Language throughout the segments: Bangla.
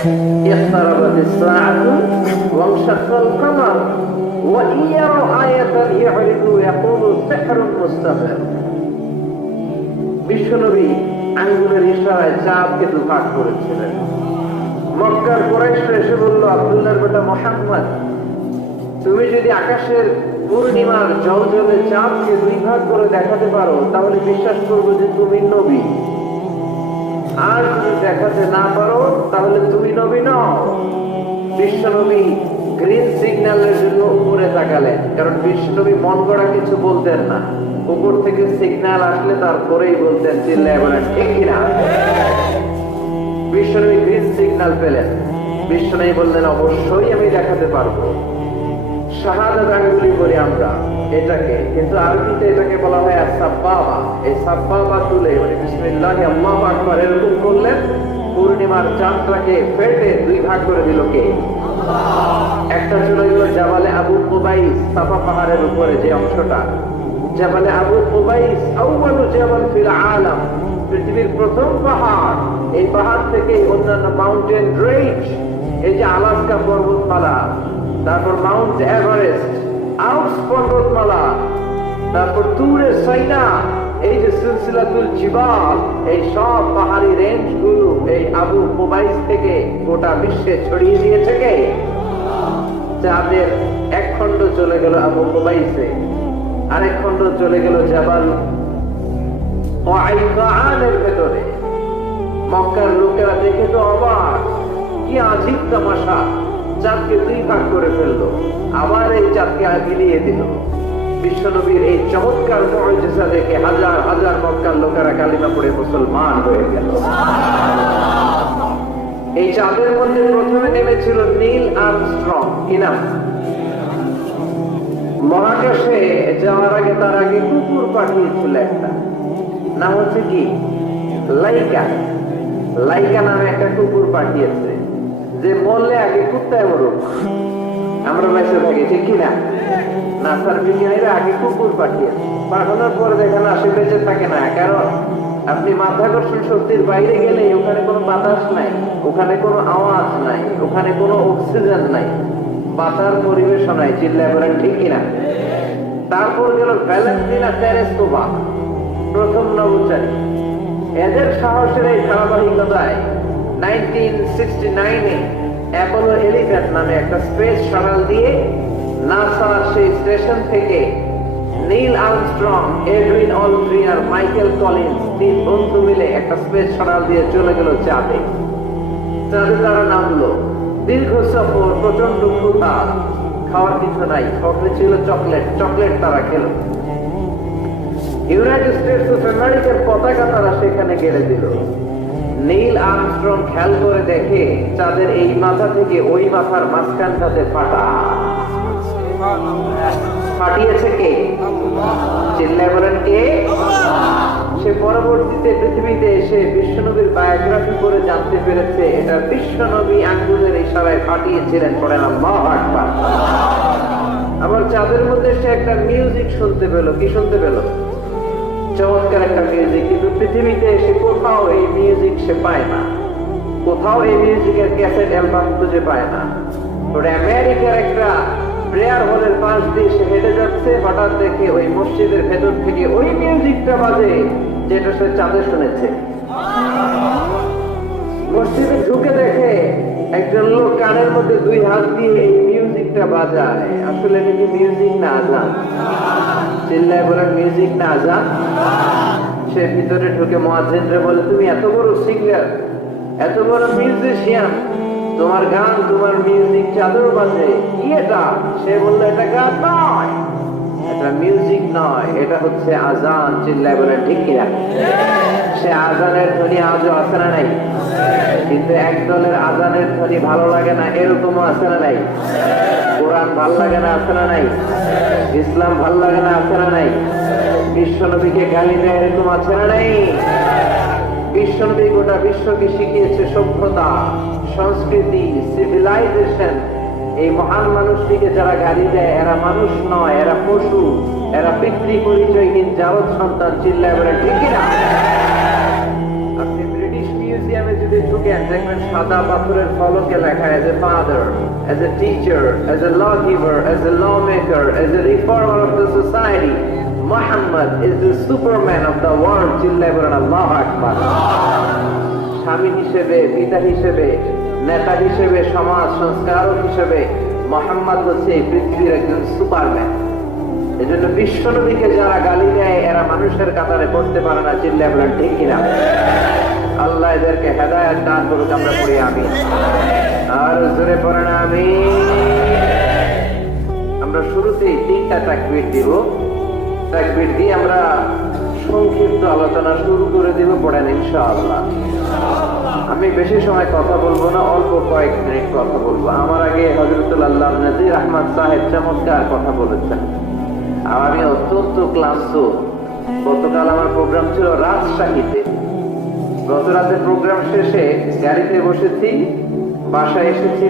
ইখতারাবাতিস সাআতু ওয়ানশাক্কাল কামার ওয়া ইয়ারা আয়াতান ইয়ারিদু ইয়াকুলু সিহরুন মুস্তামির। বিশ্বনবী আঙ্গুলের ইশারায় চাঁদকে দুভাগ করেছিলেন। মক্কার কুরাইশরা এসে বলল, আব্দুল্লাহর বেটা মুহাম্মদ, তুমি যদি আকাশের পূর্ণিমার জ্বলজ্বলে চাঁদকে দুই ভাগ করে দেখাতে পারো তাহলে বিশ্বাস করবো যে তুমি নবী। আর যদি দেখাতে না পারো তাহলে তুমি নবী নও। বিশ্বনবী গ্রিন সিগন্যালের জন্য উপরে তাকালেন, কারণ বিশ্বনবী মন গড়া কিছু বলতেন না। উপর থেকে সিগন্যাল আসলে তারপরেই বলতেন, চিল্লায় বলেন ঠিক কিনা। বিশ্বনবী গ্রিন সিগন্যাল পেলেন। বিশ্বনবী বললেন, অবশ্যই আমি দেখাতে পারবো। শাহাদাত আঙ্গুলি বলি আমরা এটাকে, কিন্তু আরবিতে এটাকে বলা হয় সাব্বাবা। এই সাব্বাবা তুলে মানে বিসমিল্লাহি আল্লাহু আকবার এরকম করলেন, পূর্ণিমার চাঁদটাকে ফেটে দুই ভাগ করে দিল কে? একটা চলে গেল জাবালে আবু কুবাইস, সাফা পাহাড়ের উপরে যে অংশটা। জাবালে আবু কুবাইস আউয়ালু জাবাল ফিল আলাম, পৃথিবীর প্রথম পাহাড়। এই পাহাড় থেকে অন্যান্য মাউন্টেন রেঞ্জ, এই যে আলাস্কা পর্বতমালা, তারপর মাউন্ট এভারেস্ট, আল্পস পর্বতমালা, তারপর তুরে সাইনা, এই যে সিলসিলাতুল জিবাল, এই সব পাহাড়ি রেঞ্জ গুলো এই আবু কুবাইস থেকে গোটা বিশ্বে ছড়িয়ে দিয়েছে কে? চাঁদের এক খণ্ড চলে গেল আবু কুবাইসে, আরেক খণ্ড চলে গেল জাবাল ওয়াইকানের ভেতরে। মক্কার লোকেরা দেখে তো অবাক, কি আজীব তামাশা, চাঁদকে দুই ভাগ করে ফেললো, আবার এই চাঁদকে গিলিয়ে দিল। বিশ্বনবীর এই চমৎকার মুজিজা দেখে হাজার হাজার মক্কার লোকেরা কালিমা পড়ে মুসলমান হয়ে গেল। এই চাঁদের মধ্যে প্রথমে নেমেছিল নীল আর্মস্ট্রং। কি নাম? মহাকাশে যাওয়ার আগে তার আগে কুকুর পাঠিয়েছিল একটা, নাম হচ্ছে কি লাইকা। লাইকা নামে একটা কুকুর পাঠিয়েছে, যে মরলে আগে কুত্তায় মরুক, আমরা বেঁচে থাকি, ঠিক কিনা? নাসার বিজ্ঞানীরা আগে কুকুর পাঠিয়েছে, পাঠানোর পর দেখেন আসে বেঁচে থাকে না। কারণ আপনি মাধ্যাকর্ষণ শক্তির বাইরে গেলে ওখানে কোনো বাতাস নাই, ওখানে কোনো আওয়াজ নাই, ওখানে কোনো অক্সিজেন নাই, বাতার পরিবেশও নাই, চিল্লায় বলেন ঠিক কিনা। তারপর গেল ভ্যালেন্টিনা তেরেস্কোভা, প্রথম নভোচারী। এদের সাহসের এই ধারাবাহিকতায় 1969-এ অ্যাপোলো 11 নামে একটা স্পেস শাটল দিয়ে নাসার সেই স্টেশন থেকে নীল আর্মস্ট্রং, এডউইন অলড্রিন আর মাইকেল কলিন্স তিন বন্ধু মিলে একটা স্পেস শাটল দিয়ে চলে গেল চাঁদে। চাঁদে তারা নামলো, দীর্ঘ সফর, প্রচন্ড ক্ষুধা, খাওয়ার কিছু নাই, পকেটে ছিল চকলেট, চকলেট তারা খেল। ইউনাইটেড স্টেটস অফ আমেরিকার পতাকা তারা সেখানে গেড়ে দিল। নীল আর্মস্ট্রং খেয়াল করে দেখে চাঁদের এই মাথা থেকে ওই মাথার মাঝখানটাতে ফাটা। ফাটিয়েছে কে? চিল্লায় বলেন কে? সে পরবর্তীতে পৃথিবীতে এসে বিশ্বনবীর বায়োগ্রাফি করে জানতে পেরেছে এটা বিশ্বনবী আঙ্গুলের ইশারায় ফাটিয়েছিলেন। পড়েন আল্লাহু আকবার। আবার চাঁদের মধ্যে সে একটা মিউজিক শুনতে পেল। কি শুনতে পেল? চমৎকার একটা মিউজিক, কিন্তু পৃথিবীতে এসে কোথাও এই মিউজিক সে পায় না, কোথাও এই মিউজিকের ক্যাসেট অ্যালবাম খুঁজে পায় না। ওটা আমেরিকার একটা প্রেয়ার হলের পাশ দিয়ে সে হেঁটে যাচ্ছে, হঠাৎ দেখে ওই মসজিদের ভেতর থেকে ওই মিউজিকটা বাজে যেটা সে চাঁদে শুনেছে। মসজিদে ঢুকে দেখে একজন লোক কানের মধ্যে দুই হাত দিয়ে এই মিউজিকটা বাজায়। আসলে নাকি মিউজিক না আজান। চিল্লায় বলেন মিউজিক না আজান। সে ভিতরে ঢুকে মুয়াজ্জিনরে বলে, তুমি এত বড় সিঙ্গার, এত বড় মিউজিশিয়ান, তোমার গান, তোমার মিউজিক চাঁদেও বাজে, কি এটা? সে বললো, এটা গান নয়, এটা মিউজিক নয়, এটা হচ্ছে আজান। চিল্লায় বলে ঠিক কিনা? সে আজানের ধ্বনি আজও আছে না নাই? কিন্তু একদলের আজানের ধ্বনি ভালো লাগে না, এরকমও আছে না নাই? কোরআন ভাল লাগে না, আছে না নাই? ইসলাম ভাল লাগে না, আছে না নাই? বিশ্বনবীকে গালি দেয়, এরকম আছে না নাই? বিশ্বনবী গোটা বিশ্বকে শিখিয়েছে সভ্যতা, সংস্কৃতি, সিভিলাইজেশন। এই মহান মানুষটিকে যারা গালি দেয় এরা মানুষ নয়, এরা পশু, এরা পিতৃ পরিচয়হীন জারদ সন্তান। চিল্লায় বলে ঠিক কিনা? আপনি ব্রিটিশ মিউজিয়ামে যদি ঢুকেন দেখবেন সাদা পাথরের ফলকে লেখা as a father, as a teacher, as a lawgiver, as a lawmaker, as a reformer of the society. Muhammad is the superman of the world. চিল্লায় বলেন আল্লাহু আকবার। স্বামী হিসেবে, পিতা হিসেবে, নেতা হিসেবে, সমাজ সংস্কারক হিসেবে মুহাম্মদ হচ্ছে এই পৃথিবীর একজন সুপারম্যান। এজন্য বিশ্বনবীকে যারা গালি দেয় এরা মানুষের কাতারে পড়তে পারে না। চিল্লায় বলেন ঠিক কিনা? আল্লাহ এদেরকে হেদায়েত দান করুক। আমরা পড়ি আমিন। আর জোরে পড়েন আমিন। আমরা শুরুতেই 3টা তাকবীর দিব। তাকবীর দিয়ে আমরা সংক্ষিপ্ত আলোচনা শুরু করে দিব। পড়েন ইনশাআল্লাহ। আমি বেশি সময় কথা বলবো না, অল্প কয়েক মিনিট কথা বলবো। আমার আগে হযরতুল আল্লাহ নাজির আহমদ সাহেব চমৎকার কথা বলেছেন। আর আমি অত্যন্ত ক্লান্ত। গতকাল আমার প্রোগ্রাম ছিল রাজশাহীতে। গত রাতে প্রোগ্রাম শেষে গাড়িতে বসেছি, বাসায় এসেছি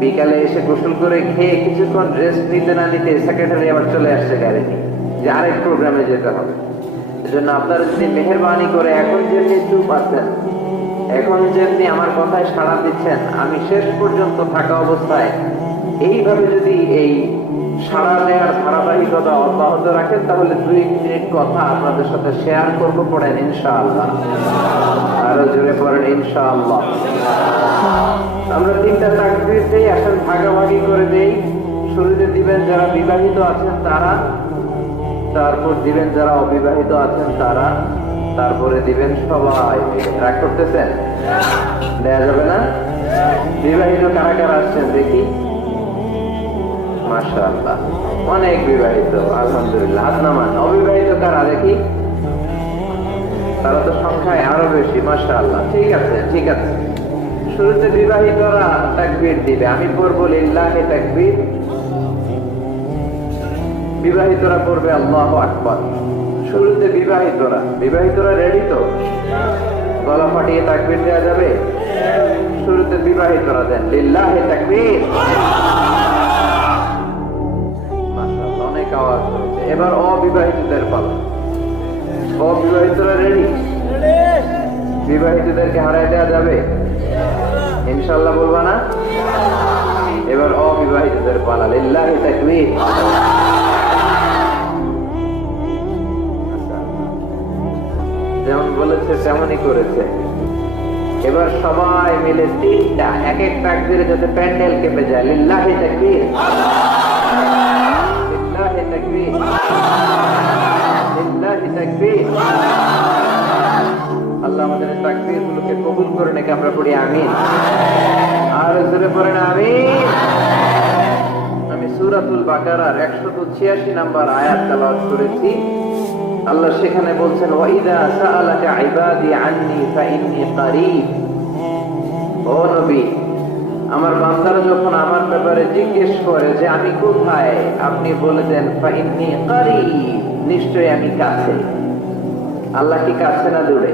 বিকালে এসে গোসল করে খেয়ে কিছুক্ষণ রেস্ট নিতে না নিতে সেক্রেটারি আবার চলে আসছে গাড়ি নিয়ে যে আরেক প্রোগ্রামে যেতে হবে। এজন্য আপনারা যদি মেহেরবানি করে এখন যেমনি চুপ আছেন, এখন যেমনি আমার কথায় সাড়া দিচ্ছেন, আমি শেষ পর্যন্ত থাকা অবস্থায় এইভাবে যদি এই সাড়া দেওয়ার ধারাবাহিকতা অব্যাহত রাখেন তাহলে 2 মিনিট কথা আপনাদের সাথে শেয়ার করব। পড়েন ইনশাআল্লাহ। আরো জোরে পড়েন ইনশাআল্লাহ। আমরা 3টা তাকবীর দেই, আসেন ভাগাভাগি করে দেই। শুরুতে দিবেন যারা বিবাহিত আছেন তারা, তারপর দিবেন যারা অবিবাহিত আছেন তারা, তারপরে দিবেন সবাই। রাগ করতেছেন? দেয়া যাবে না? বিবাহিত কারা কারা আসছেন দেখি? মাশাআল্লাহ, অনেক বিবাহিত, আলহামদুলিল্লাহ। হাত নামান। অবিবাহিত কারা দেখি? তারা তো সংখ্যায় আরো বেশি। মাশাআল্লাহ। ঠিক আছে ঠিক আছে। শুরুতে বিবাহিতরা তাকবীর দিবে, আমি পড়বো লিল্লাহি তাকবীর, বিবাহিতরা পড়বে আল্লাহু আকবার। শুরুতে বিবাহিতরা রেডি তো? গলা ফাটিয়ে তাকবীর দেওয়া যাবে? শুরুতে বিবাহিতরা দেন লিল্লাহি তাকবীর। মাশাআল্লাহ, অনেক আওয়াজ হয়েছে। এবার অবিবাহিতদের পালা। অবিবাহিতরা রেডি? বিবাহিতদেরকে হারায় দেওয়া যাবে ইনশাআল্লাহ? বলবা না? এবার অবিবাহিতদের পালা। লিল্লাহি তাকবীর। যেমন বলেছে তেমনই করেছে। এবার সবাই মিলে 3টা এক এক তাকবীরে যাতে প্যান্ডেল কেঁপে যায়। লিল্লাহি তাকবীর, লিল্লাহি তাকবীর, লিল্লাহি তাকবীর। আল্লাহ আমাদের তাকবীরগুলোকে কবুল করে নেক। আমরা পড়ি আমিন। আর জোরে পড়েন আমিন। আমি সূরাতুল বাকারার 186 নম্বর আয়াত তেলাওয়াত করেছি। আল্লাহ সেখানে বলছেন ওয়াইদা সাআলাকা ইবাদি আন্নী ফাইন্নী কারীব। ও নবী, আমার বান্দারা যখন আমার ব্যাপারে জিজ্ঞেস করে যে আমি কোথায়, আপনি বলে দেন ফাইন্নী কারীব, নিশ্চয়ই আমি কাছে। আল্লাহ কি কাছে না দূরে?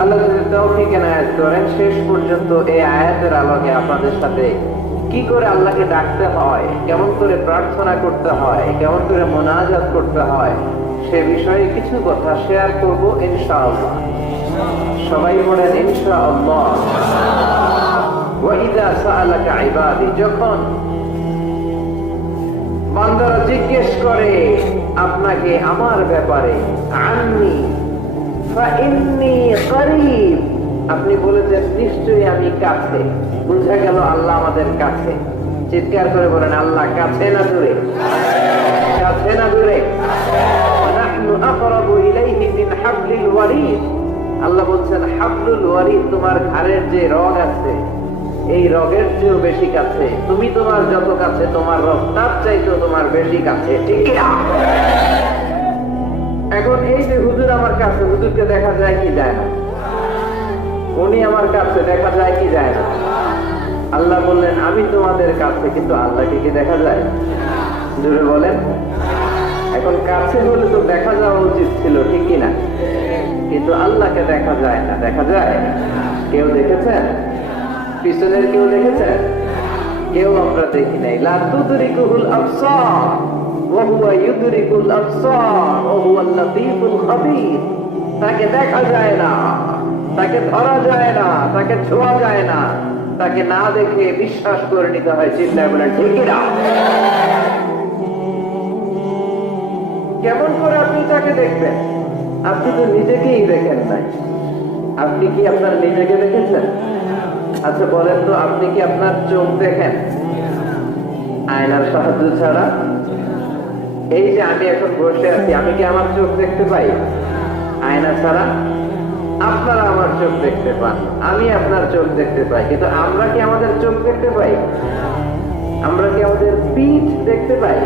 আল্লাহ যদি তৌফিক এনায়েত করেন শেষ পর্যন্ত এই আয়াতের আলোকে আপনাদের সাথে কি করে আল্লাহকে ডাকতে হয়, কেমন করে প্রার্থনা করতে হয়, কেমন করে মুনাজাত করতে হয়, সে বিষয়ে কিছু কথা শেয়ার করব ইনশাআল্লাহ। সবাই বলেন ইনশাআল্লাহ। ওয়াইদা সাআলাকা ইবাদি, যখন বান্দারা জিজ্ঞেস করে আপনাকে আমার ব্যাপারে, আন্নী ফাইন্নী কারীব, আপনি বলেছেন নিশ্চয়ই আমি কাছে। বুঝা গেল আল্লাহ আমাদের কাছে। চিৎকার করে বলেন আল্লাহ কাছে না দূরে? কাছে না দূরে? নাহনু আকরাবু ইলাইহি মিন হাবলিল ওয়ারিদ। আল্লাহ বলছেন হাবলুল ওয়ারিদ, তোমার ঘাড়ের যে রগ আছে এই রগের চেয়েও বেশি কাছে। তুমি তোমার যত কাছে, তোমার রগ তার চাইতেও তোমার বেশি কাছে। ঠিক না? এখন এই যে হুজুর আমার কাছে, হুজুরকে দেখা যায় কি যায় না? উনি আমার কাছে, দেখা যায় কি যায় না? আল্লাহ বললেন আমি তোমাদের কাছে, কিন্তু আল্লাহকে কি দেখা যায়? জোরে বলেন। এখন কাছে হলে তো দেখা যাওয়া উচিত ছিল, ঠিক কিনা? কিন্তু আল্লাহকে দেখা যায় না। দেখা যায়? কেউ দেখেছেন? পিছনের কেউ দেখেছেন? কেউ আমরা দেখি নাই। লা তুদরিকুল আবসার ওয়া হুয়া ইউদরিকুল আবসার ওয়া হুয়াল লাতীফুল খাবীর। তাকে দেখা যায় না, তাকে ধরা যায় না, তাকে ছোঁয়া যায় না, তাকে না দেখে বিশ্বাস করে নিতে হয়। চিল্লায় বলেন ঠিক কিনা? কেমন করে আপনি তাকে দেখবেন? আপনি তো নিজেকেই দেখেন নাই। আপনি কি আপনার নিজেকে দেখেছেন? আচ্ছা বলেন তো, আপনি কি আপনার চোখ দেখেন আয়নার সাহায্য ছাড়া? এই যে আমি এখন বসে আছি, আমি কি আমার চোখ দেখতে পাই আয়না ছাড়া? আপনারা আমার চোখ দেখতে পান, আমি আপনার চোখ দেখতে পাই, কিন্তু আমরা কি আমাদের চোখ দেখতে পাই? আমরা কি আমাদের পিঠ দেখতে পাই?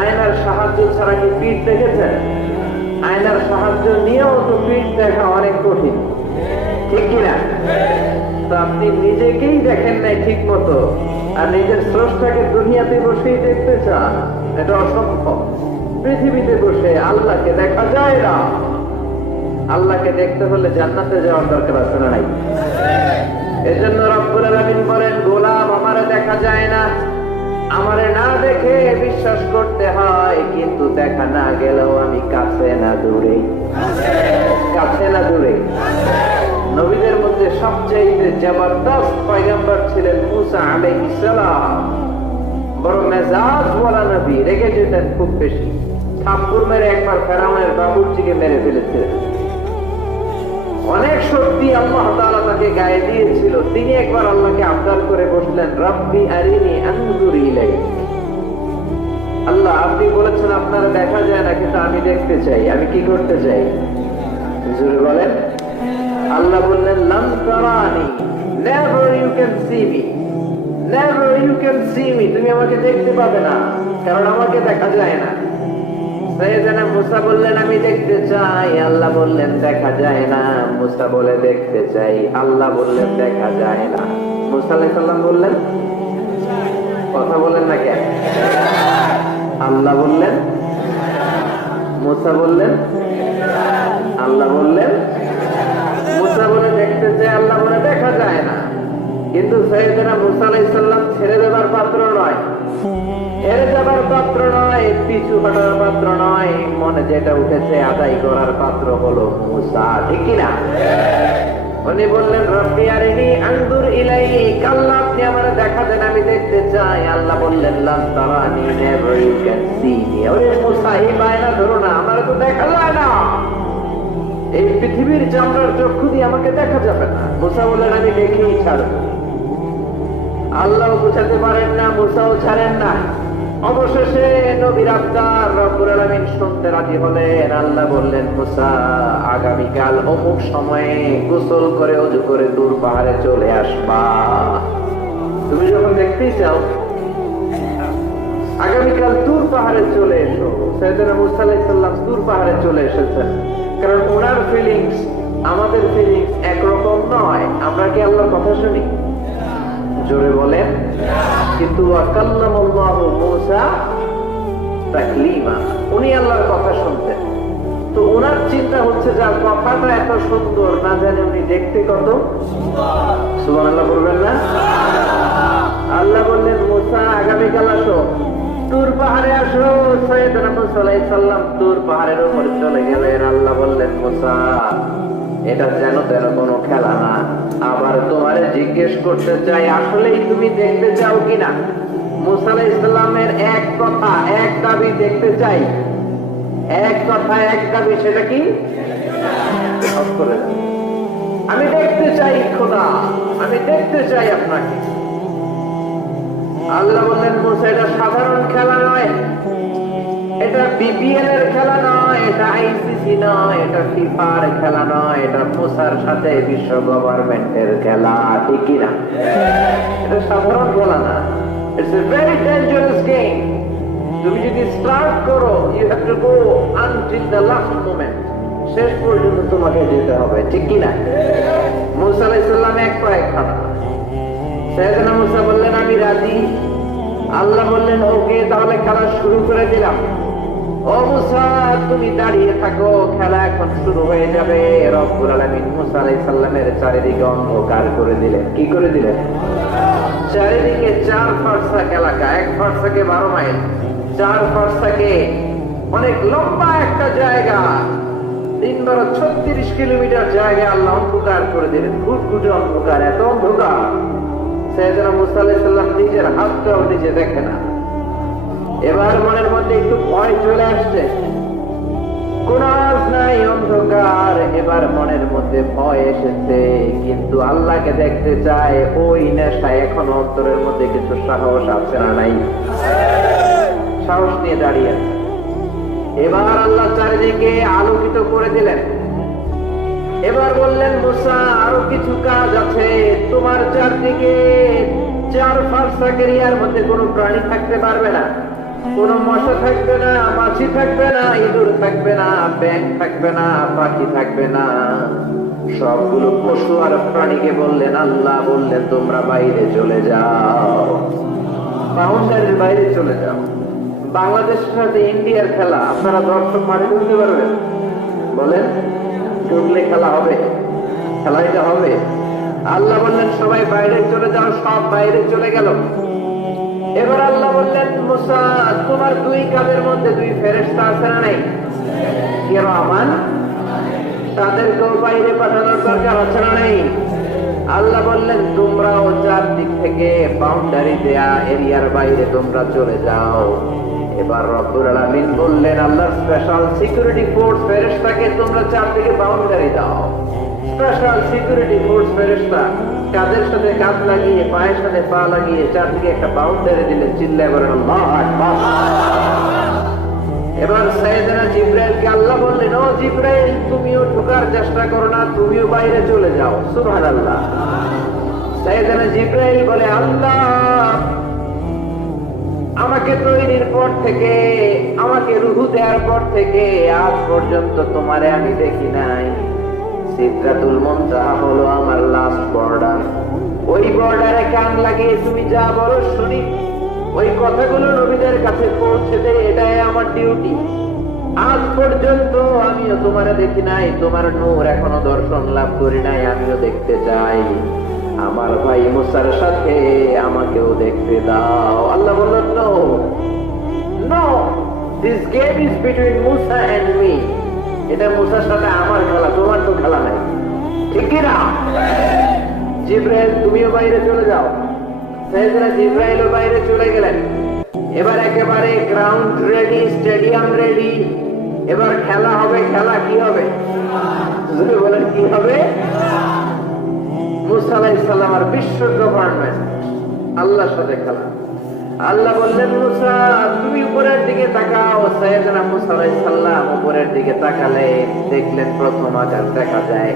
আয়নার সাহায্য ছাড়া কি পিঠ দেখেছেন? আয়নার সাহায্য নিয়েও তো পিঠ দেখা অনেক কঠিন, ঠিক কিনা? তো আপনি নিজেকেই দেখেন নাই ঠিক মতো, আর নিজের স্রষ্টাকে দুনিয়াতে বসেই দেখতে চান, এটা অসম্ভব। পৃথিবীতে বসে আল্লাহকে দেখা যায় না। আল্লাহকে দেখতে হলে জান্নাতে যাওয়ার দরকার আছে না নাই? এজন্য রব্বুল আলামিন বলেন, গোলাম আমারে দেখা যায় না, আমারে না দেখে বিশ্বাস করতে হয়, কিন্তু দেখা না গেলেও আমি কাছে না দূরে, কাছে না দূরে। নবীদের মধ্যে সবচেয়ে জবরদস্ত পয়গম্বর ছিলেন মুসা আলাইহিস সালাম। বড় মেজাজ ওয়ালা নবী, রেগে যেতেন খুব বেশি। থাপ্পড় মেরে একবার ফেরাউনের বাবুর্চিকে মেরে ফেলেছিলেন। অনেক শক্তি আল্লাহ তাআলা তাকে গায়ে দিয়েছিল। তিনি একবার আল্লাহকে আবদার করে বসলেন, রব্বি আরিনি আনজুর ইলাইক। আল্লাহ, আপনি বলেছেন আপনারা দেখা যায় না, কিন্তু আমি দেখতে চাই। আমি কি করতে চাই? জোরে বলেন। আল্লাহ বললেন, লাম তারানি, never you can see me, never you can see me. তুমি আমাকে দেখতে পাবে না, কারণ আমাকে দেখা যায় না। সাইয়েদনা মুসা বললেন, আমি দেখতে চাই। আল্লাহ বললেন, দেখা যায় না। মুসা বলে, দেখতে চাই। আল্লাহ বললেন, দেখা যায় না। মুসা আলাইহিস সালাম বললেন, কথা বলেন না কেন? আল্লাহ বললেন, মুসা বললেন, আল্লাহ বললেন। মুসা বলে দেখতে চাই, আল্লাহ বলে দেখা যায় না। কিন্তু সাইয়েদনা মুসা আলাইহিস সালাম ছেড়ে দেবার পাত্র নয়, হেরে যাবার পাত্র নয়, পিছু হটার পাত্র নয়। মনে যেটা উঠেছে আদায় করার পাত্র হলো মুসা, ঠিক কিনা? উনি বললেন, রব্বি আরিনি আনজুর ইলাইক। আল্লাহ, আপনি আমারে দেখা দেন, আমি দেখতে চাই। আল্লাহ বললেন, লাম তারানি, never you can see me. ওরে মুসা, এই বায়না ধরো না, আমারে তো দেখা যায় না। এই পৃথিবীর চামড়ার চক্ষু দিয়ে আমাকে দেখা যাবে না। মুসা বললেন, আমি দেখেই ছাড়ব। আল্লাহ বুঝাতে পারেন না, মুসাও ছাড়েন না। অবশেষে নবীর আবদার রব্বুল আলামিন শুনতে রাজি হলেন। আল্লাহ বললেন, মুসা, আগামীকাল অমুক সময়ে গোসল করে ওযু করে দূর পাহাড়ে চলে আসবা। তুমি যখন দেখতেই চাও, আগামীকাল দূর পাহাড়ে চলে এসো। সাইয়েদনা মুসা আলাইহিস সালাম দূর পাহাড়ে চলে এসেছেন, কারণ ওনার ফিলিংস আমাদের ফিলিংস একরকম নয়। আমরা কি আল্লাহর কথা শুনি? জোরে বলেন। কিন্তু ওয়াকাল্লামাল্লাহু মূসা তাকলিমা, উনি আল্লাহর কথা শুনতেন। তো ওনার চিন্তা হচ্ছে, যার কথাটা এত সুন্দর, না জানে উনি দেখতে কত সুন্দর। সুবহানাল্লাহ বলবেন না? আল্লাহ বললেন, মূসা আগামীকাল আসো, তুর পাহাড়ে আসো। সাইয়েদনা মূসা আলাইহিস সালাম তুর পাহাড়ের উপরে চলে গেলেন। আল্লাহ বললেন, মূসা, এটা যেন তেন কোনো খেলা না। আবার তোমারে জিজ্ঞেস করতে চাই, আসলেই তুমি দেখতে চাও কিনা? মূসা আলাইহিস সালামের এক কথা, এক দাবি, দেখতে চাই। এক কথা, এক দাবি, সেটা কি? আমি দেখতে চাই খোদা, আমি দেখতে চাই আপনাকে। আল্লাহ বললেন, মূসা, এটা সাধারণ খেলা নয়, এটা বিপিএল এর খেলা নয়, এটা আইসিসি নয়, এটা ফিফার খেলা নয়, এটা মুসার সাথে বিশ্ব গভর্নমেন্টের খেলা, ঠিক কিনা? এটা সাধারণ খেলা না, it's a very dangerous game. তুমি যদি স্টার্ট করো, you have to go until the last moment, শেষ পর্যন্ত তোমাকে যেতে হবে, ঠিক কিনা? মূসা আলাইহিস সালাম এক পায়ে খাড়া। সাইয়েদনা মূসা বললেন, আমি রাজি। আল্লাহ বললেন, ওকে, তাহলে খেলা শুরু করে দিলাম। ও মূসা, তুমি দাঁড়িয়ে থাকো, খেলা এখন শুরু হয়ে যাবে। রব্বুল আলামিন মূসা আলাইহিস সালামের চারিদিকে অন্ধকার করে দিলেন। কি করে দিলেন? চারিদিকে 4 ফারসাক এলাকা, 1 ফারসাকে 12 মাইল, 4 ফারসাকে অনেক লম্বা একটা জায়গা। 36 কিলোমিটার জায়গায় আল্লাহ অন্ধকার করে দিলেন, ঘুটঘুটে অন্ধকার, এত অন্ধকার সাইয়েদনা মুসা আলাইহিস সালাম নিজের হাতটাও নিজে দেখে না। এবার মনের মধ্যে একটু ভয় চলে আসছে, কোন আওয়াজ নাই, অন্ধকার। এবার মনের মধ্যে ভয় এসেছে, কিন্তু আল্লাহকে দেখতে চায়, ওই নেশা এখনো অন্তরের মধ্যে কিছু সাহস আছে না নাই? সাহস নিয়ে দাঁড়িয়ে আছে। এবার আল্লাহ চারিদিকে আলোকিত করে দিলেন। এবার বললেন, মুসা আরো কিছু কাজ আছে, তোমার চারদিকে 4 ফারসাক এরিয়ার মধ্যে কোনো প্রাণী থাকতে পারবে না, কোনো মশা থাকবে না, মাছি থাকবে না, ইঁদুর থাকবে না, ব্যাঙ থাকবে না, পাখি থাকবে না। সবগুলো পশু আর প্রাণীকে বললেন, আল্লাহ বললেন তোমরা বাইরে চলে যাও, বাউন্ডারির বাইরে চলে যাও। বাংলাদেশের সাথে ইন্ডিয়ার খেলা, আপনারা দর্শক মাঠে ঢুকতে পারবেন? বলেন, ঢুকলে খেলা হবে? খেলা এটা হবে? আল্লাহ বললেন সবাই বাইরে চলে যাও, সব বাইরে চলে গেল। এবার আল্লাহ বললেন, মুসা তোমার 2 কাঁধের মধ্যে 2 ফেরেশতা আছে না নাই? কিরামান, তাদেরকেও বাইরে পাঠানোর দরকার আছে না নাই? আল্লাহ বললেন তোমরাও 4 দিক থেকে বাউন্ডারি দেয়া এরিয়ার বাইরে তোমরা চলে যাও। এবার রব্বুল আলামিন বললেন, আল্লাহর স্পেশাল সিকিউরিটি ফোর্স ফেরেশতাকে তোমরা 4 দিকে বাউন্ডারি দাও। স্পেশাল সিকিউরিটি ফোর্স ফেরেশতা কাঁধের সাথে কাঁধ লাগিয়ে, পায়ের সাথে পা লাগিয়ে 4 দিকে একটা বাউন্ডারি দিলেন। চিল্লায় বলেন আল্লাহু আকবার। এবার সাইয়েদনা জিবরাইলকে আল্লাহ বললেন, ও জিবরাইল তুমিও ঢোকার চেষ্টা করো না, তুমিও বাইরে চলে যাও। সুবহানাল্লাহ। সাইয়েদনা জিবরাইল বলে, আল্লাহ আমাকে তৈরির পর থেকে, আমাকে রূহ দেওয়ার পর থেকে আজ পর্যন্ত তোমারে আমি দেখি নাই। সিদরাতুল মুনতাহা হলো আমার লাস্ট বর্ডার, ওই বর্ডারে কান লাগিয়ে তুমি যা বলো শুনি, ওই কথাগুলো নবীদের কাছে পৌঁছে দেয়, এটাই আমার ডিউটি। আজ পর্যন্ত আমিও তোমারে দেখি নাই, তোমার নূর এখনো দর্শন লাভ করি নাই, আমিও দেখতে চাই। আমার ভাই মুসার সাথে আমাকেও দেখতে দাও। আল্লাহ বললেন, no no, this game is between Musa and me. এটা মুসার সাথে আমার খেলা, তোমার তো খেলা নাই, ঠিক কি না? জিবরাইল তুমিও বাইরে চলে যাও। সাইয়েদনা জিবরাইলও বাইরে চলে গেলেন। এবার একেবারে গ্রাউন্ড রেডি, স্টেডিয়াম রেডি। এবার খেলা হবে। খেলা কি হবে? বলেন কি হবে? মুসা আলাইহিস সালাম আর বিশ্ব গভর্নমেন্ট আল্লাহর সাথে খেলা। আল্লাহ বললেন, মুসা তুমি উপরের দিকে তাকাও। সাইয়েদনা মুসা আলাইহিস সালাম উপরের দিকে তাকালে দেখলেন প্রথম আকাশ দেখা যায়,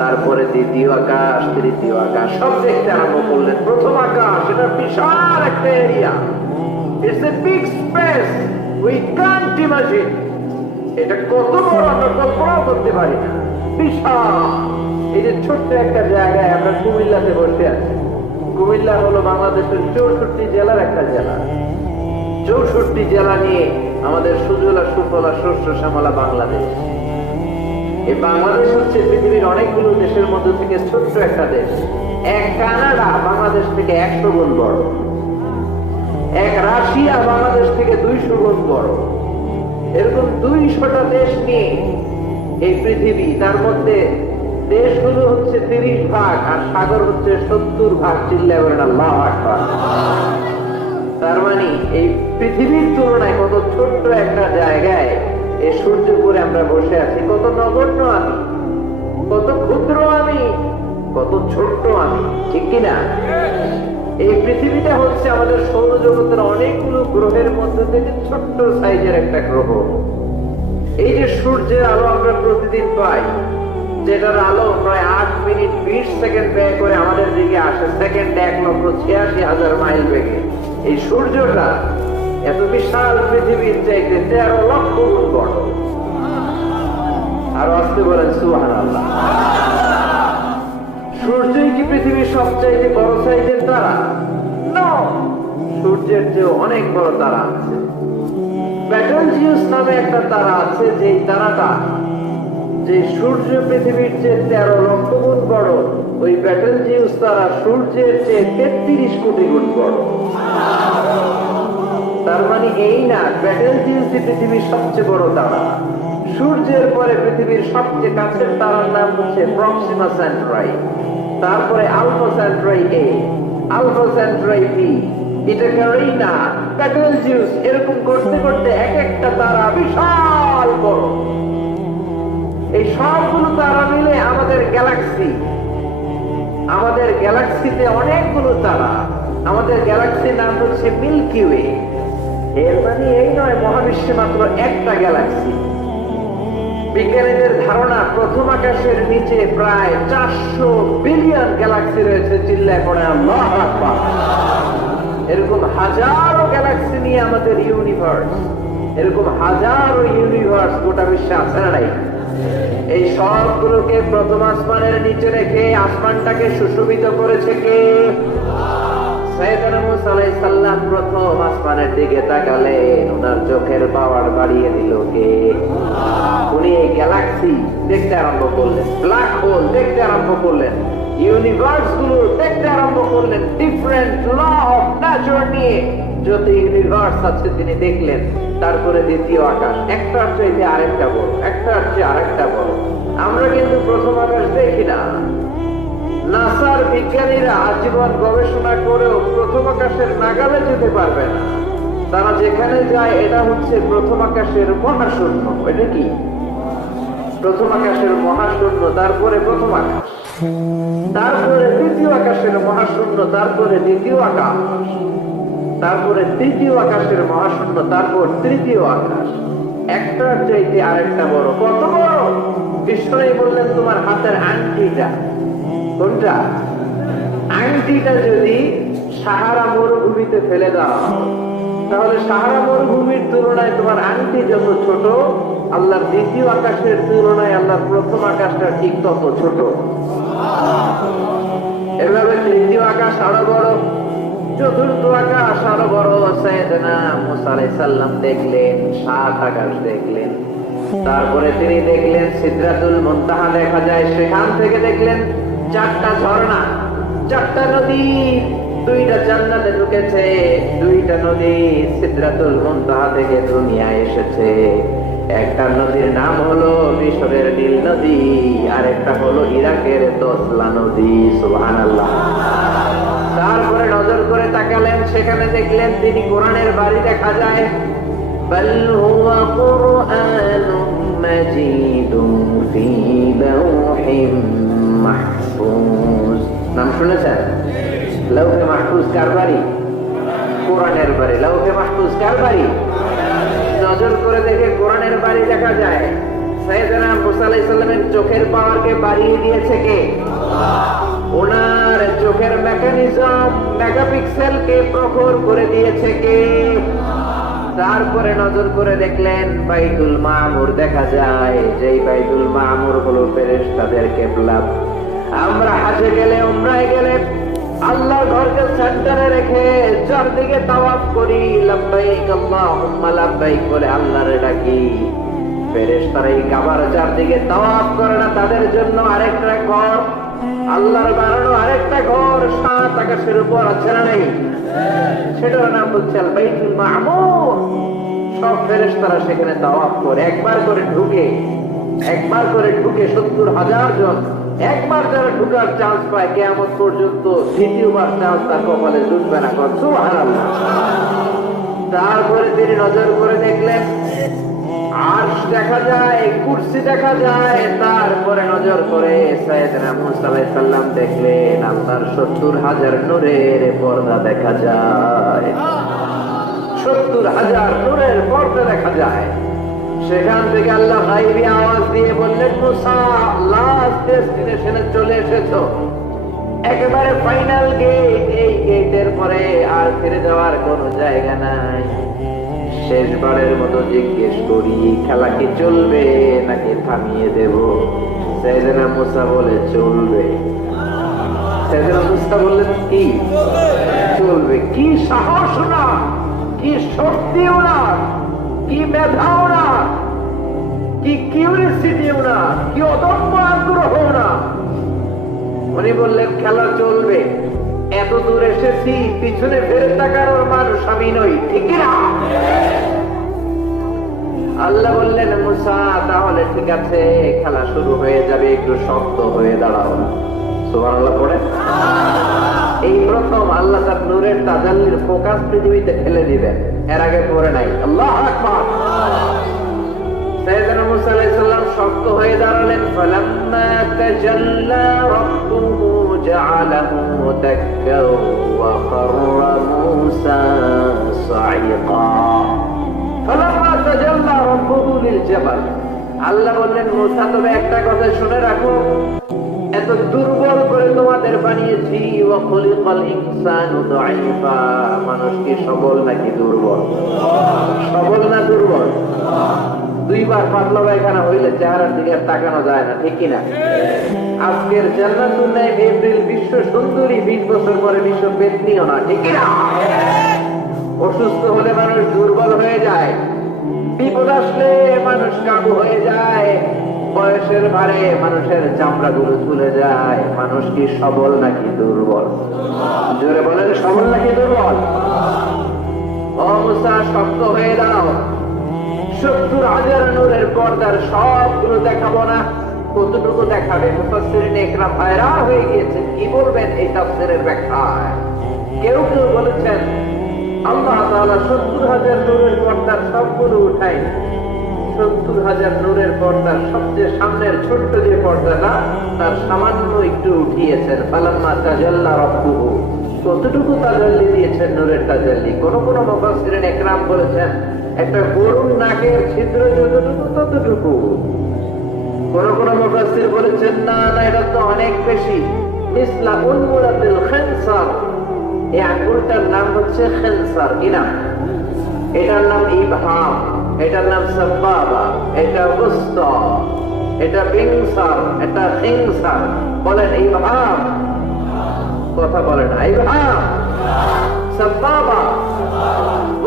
তারপরে দ্বিতীয় আকাশ, তৃতীয় আকাশ, সব দেখতে আরম্ভ করলেন। প্রথম আকাশ, এটা বিশাল একটা area, it's a big space, we can't imagine. এটা কত বড় আমরা কল্পনাও করতে পারি না, বিশাল। এই যে ছোট্ট একটা জায়গায় আমরা কুমিল্লাতে বসে আছি। কুমিল্লা হলো বাংলাদেশের 64 জেলার একটা জেলা। 64 জেলা নিয়ে আমাদের সুজলা সুফলা শস্য শ্যামলা বাংলাদেশ। এই বাংলাদেশ হচ্ছে পৃথিবীর অনেকগুলো দেশের মধ্যে থেকে ছোট্ট একটা দেশ। এক কানাডা বাংলাদেশ থেকে 100 গুণ বড়, এক রাশিয়া বাংলাদেশ থেকে 200 গুণ বড়। এরকম 200টা দেশ নিয়ে এই পৃথিবী, তার মধ্যে দেশগুলো হচ্ছে 30 ভাগ আর সাগর হচ্ছে 70 ভাগ। চিল্লায় বলেন আল্লাহু আকবার। তার মানে এই পৃথিবীর তুলনায় কত ছোট্ট একটা জায়গায় এই সূর্যপুরে আমরা বসে আছি। কত নগণ্য আমি, কত ক্ষুদ্র আমি, কত ছোট্ট আমি, ঠিক কিনা? এই পৃথিবীটা হচ্ছে আমাদের সৌরজগতের অনেকগুলো গ্রহের মধ্যে থেকে ছোট্ট সাইজের একটা গ্রহ। এই যে সূর্যের আলো আমরা প্রতিদিন পাই, যেটার আলো প্রায় 8 মিনিট 20 সেকেন্ড ব্যয় করে আমাদের দিকে আসে, সেকেন্ডে 1,86,000 মাইল বেগে। এই সূর্যটা এত বিশাল পৃথিবীর চাইতে 13 লক্ষ গুণ বড়। আর আসতে বলেন সুবহানাল্লাহ। সূর্যই কি পৃথিবীর সবচাইতে বড় সাইজের তারা? না, সূর্যের চেয়ে অনেক বড় তারা আছে। ব্যাটেলজিউস নামে একটা তারা আছে, যে তারাটা, যে সূর্য পৃথিবীর চেয়ে 13 লক্ষ গুণ বড়, ওই ব্যাটেলজিউস তারা সূর্যের চেয়ে 33 কোটি গুণ বড়। তার মানে এই না ব্যাটেলজিউস পৃথিবীর সবচেয়ে বড় তারা, সূর্যের পরে পৃথিবীর সবচেয়ে কাছের তারার নাম হচ্ছে প্রক্সিমা সেন্ট্রাই, তারপরে আলফা সেন্ট্রাই এ, আলফা সেন্ট্রাই বি, এটা ক্যারিনা, বেটেলজিউস, এরকম করতে করতে এক একটা তারা বিশাল বড়। এই সবগুলো তারা মিলে আমাদের গ্যালাক্সি। আমাদের গ্যালাক্সিতে অনেকগুলো তারা। আমাদের গ্যালাক্সির নাম হচ্ছে মিল্কি ওয়ে। এর মানে এই নয় মহাবিশ্বে মাত্র একটা গ্যালাক্সি। বিজ্ঞানীদের ধারণা প্রথম আকাশের নিচে প্রায় 400 বিলিয়ন গ্যালাক্সি রয়েছে। চিল্লায় পড়ে আল্লাহু আকবার। এরকম হাজারো গ্যালাক্সি নিয়ে আমাদের ইউনিভার্স, এরকম হাজারো ইউনিভার্স গোটা বিশ্বে আছে না নাই? এই সবগুলোকে প্রথম আসমানের নিচে রেখে আসমানটাকে সুশোভিত করেছে কে? সাইয়েদনা মুসা আলাইহিস সালাম প্রথম আসমানের দিকে তাকালেন, ওনার চোখের পাওয়ার বাড়িয়ে দিল কে? উনি এই গ্যালাক্সি দেখতে আরম্ভ করলেন, ব্ল্যাক হোল দেখতে আরম্ভ করলেন, ইউনিভার্স গুলো দেখতে আরম্ভ করলেন। ডিফারেন্ট ল অফ নেচার নিয়ে যত ইউনিভার্স আছে তিনি দেখলেন। তারপরে দ্বিতীয় আকাশ, একটার চাইতে আরেকটা বড়, একটার চেয়ে আরেকটা বড়। আমরা কিন্তু প্রথম আকাশ দেখি না। নাসার বিজ্ঞানীরা আজীবন গবেষণা করেও প্রথম আকাশের নাগালে যেতে পারবে না। তারা যেখানে যায় এটা হচ্ছে প্রথম আকাশের মহাশূন্য। এটা কি? প্রথম আকাশের মহাশূন্য, তারপরে প্রথম আকাশ, তারপরে দ্বিতীয় আকাশের মহাশূন্য, তারপরে দ্বিতীয় আকাশ, তারপরে তৃতীয় আকাশের মহাশূন্য, তারপর তৃতীয় আকাশ। একটার চাইতে আরেকটা বড়। কত বড়? বিষ্ণু বললেন তোমার হাতের আংটিটা। কোনটা? আংটিটা যদি সাহারা মরুভূমিতে ফেলে দাও, তাহলে সাহারা মরুভূমির তুলনায় তোমার আংটি যত ছোট, আল্লাহর দ্বিতীয় আকাশের তুলনায় আল্লাহর প্রথম আকাশটা ঠিক তত ছোট। এভাবে তৃতীয় আকাশ আরো বড়, চতুর্থ আকাশ আরো বড়। সাইয়েদনা মুসা আলাইহিস সালাম দেখলেন 7 আকাশ দেখলেন। তারপরে তিনি দেখলেন সিদরাতুল মুনতাহা দেখা যায়। সেখান থেকে দেখলেন 4টা ঝর্ণা, 4টা নদী, 2টা জান্নাতে ঢুকেছে, 2টা নদী সিদরাতুল মুনতাহা থেকে দুনিয়ায় এসেছে। একটা নদীর নাম হলো মিশরের নীল নদী, আর একটা হলো ইরাকের তোসলা নদী। সুবহানাল্লাহ। তারপরে নজর করে তাকালেন, সেখানে দেখলেন তিনি কোরআনের বাড়ি দেখা যায়। বাল হুয়া কুরআনুম মাজিদুন ফি লাওহিম মাহফুজ। নাম শুনেছেন? লাওহে মাহফুজ কার বাড়ি? কোরআনের বাড়ি। লাওহে মাহফুজ কার বাড়ি? নজর করে দেখে কোরআনের বাড়ি দেখা যায়। সাইয়েদনা মুসা আলাইহিস সালামের চোখের পাওয়ারকে বাড়িয়ে দিয়েছে কে? ওনার চোখের মেকানিজম, মেগাপিক্সেলকে প্রখর করে দিয়েছে কে? তারপরে নজর করে দেখলেন বাইতুল মামুর দেখা যায়। যেই বাইতুল মামুর হলো ফেরেশতাদের কিবলা। আমরা হাজে গেলে, উমরায় গেলে আল্লাহর ঘরকে সেন্টারে রেখে চারদিকে তাওয়াফ করি, লাব্বাইক আল্লাহুম্মা লাব্বাইক বলে আল্লাহরে ডাকি। ফেরেশতারা এই কাবার চারদিকে তাওয়াফ করে না, তাদের জন্য আরেকটা ঘর, আল্লাহর বানানো আরেকটা ঘর 7 আকাশের উপর আছে না নেই? সেটার নাম হচ্ছে আল বাইতুল মামুর। সব ফেরেশতারা সেখানে তাওয়াফ করে, একবার করে ঢুকে 70,000 জন। একবার যারা ঢুকার চান্স পায়, কিয়ামত পর্যন্ত দ্বিতীয়বার চান্স তার কপালে জুটবে না। সুবহানাল্লাহ। তারপরে তিনি নজর করে দেখলেন আরশ দেখা যায়, কুরসি দেখা যায়। তারপরে নজর করে সাইয়েদনা মুসা আলাইহিস সালাম দেখলেন আল্লাহর 70,000 নূরের পর্দা দেখা যায়। 70,000 নূরের পর্দা দেখা যায়। সেখান থেকে আল্লাহ গায়বী আওয়াজ দিয়ে বললেন, মুসা লাস্ট ডেস্টিনেশনে চলে এসেছো, একেবারে ফাইনাল গেট। এই গেটের পরে আর ফিরে যাওয়ার কোনো জায়গা নাই। শেষবারের মতো জিজ্ঞেস করি, খেলা কি চলবে নাকি থামিয়ে দেব? সাইয়েদনা মুসা বলে চলবে। সাইয়েদনা মুসা বললেন কি চলবে? কি সাহস না, কি শক্তি ওনার, কি মেধা ওনার, কি কিউরিসিটি ওনার, কি অদম্য আগ্রহ ওনার। উনি বললেন খেলা চলবে। এত দূর এসেছি, পিছনে ফেরে তাকানোর মানুষ আমি নই, ঠিক না? আল্লাহ বললেন মুসা তাহলে ঠিক আছে, খেলা শুরু হয়ে যাবে, একটু শক্ত হয়ে দাঁড়াও। সুবহানাল্লাহ পড়ে। এই প্রথম আল্লাহ তার নূরের তাজাল্লির ফোকাস পৃথিবীতে ফেলে দিবেন, এর আগে পড়ে নাই। আল্লাহু আকবার। সাইয়েদনা মুসা আলাইহিস সালাম শক্ত হয়ে দাঁড়ালেন। ফালাম্মা তাজাল্লা রাব্বুহু জাআলাহু দাক্কাও ওয়া খাররা মুসা সাইকা। ফালাম্মা তাজাল্লা রাব্বুহু লিল জাবাল, আল্লাহ বললেন মুসা তবে একটা কথা শুনে রাখো, এত দুর্বল করে তোমাদের বানিয়েছি। ওয়া খুলিকাল ইনসানু দাঈফা, মানুষ কি সবল নাকি দুর্বল? সবল না দুর্বল? দুইবার পাতলা পায়খানা হইলে চেহারার দিকে তাকানো যায় না, ঠিক কিনা? আজকের জান্নাতুন নাইম এপ্রিল বিশ্ব সুন্দরী 20 বছর পরে বিশ্ব পেতনিও না, ঠিক কিনা? অসুস্থ হলে মানুষ দুর্বল হয়ে যায়, বিপদ আসলে মানুষ কাবু হয়ে যায়, বয়সের ভারে মানুষের চামড়া গুলো চলে যায়। মানুষ কি সবল নাকি দুর্বল? জোরে বলেন, সবল নাকি দুর্বল? ও মুসা শক্ত হয়ে দাও। 70,000 নূরের পর্দার সবগুলো দেখাবো না, কতটুকু দেখাবে? মুফাসসিরিন ইকরাম হায়রান হয়ে গিয়েছেন, কি বলবেন এই তাফসীরের ব্যাখ্যায়। কেউ কেউ বলেছেন আল্লাহ তাআলা 70,000 নূরের পর্দার সবগুলো উঠাই, 70,000 নূরের পর্দার সবচেয়ে সামনের ছোট্ট যে পর্দাটা তার সামান্য একটু উঠিয়েছেন। ফালাম্মা তাজাল্লা রাব্বুহু, কতটুকু তাজাল্লি দিয়েছেন নূরের তাজাল্লি? কোন কোন মুফাসসিরিন ইকরাম বলেছেন একটা গরুর নাকের ছিদ্র যতটুকু ততটুকু। কোন কোন মুফাসসির বলেছেন না না, এটা তো অনেক বেশি। মিসলা উনমুরাতিল খিনসার, এই আঙ্গুলটার নাম হচ্ছে খিনসার। কি নাম? এটার নাম ইবহাম, এটার নাম সাব্বাবা, এটা উসতা, এটা বিনসার, এটা খিনসার। বলেন ইবহাম, কথা বলেন না। ইবহাম, সাব্বাবা,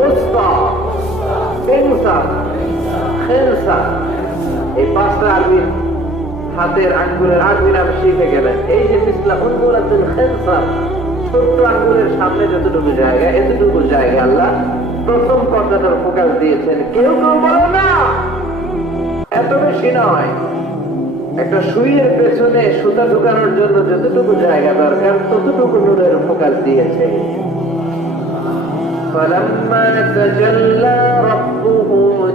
উসতা, বিনসার, খিনসার, এই পাঁচটা আরবি হাতের আঙ্গুলের আরবি নাম শিখে গেলেন। এই যে মিসলা উনমুরাতিল খিনসার, ছোট্ট আঙ্গুলের সামনে যতটুকু জায়গা, এতটুকু জায়গা আল্লাহ প্রথম পর্দাটার ফোকাস দিয়েছেন। কেউ কেউ বলো না এত বেশি নয়, একটা সুইয়ের পেছনে সুতা ঢুকানোর জন্য যতটুকু জায়গা দরকার ততটুকু নূরের ফোকাস দিয়েছে। فَلَمَّا تَجَلَّى رَبُّهُ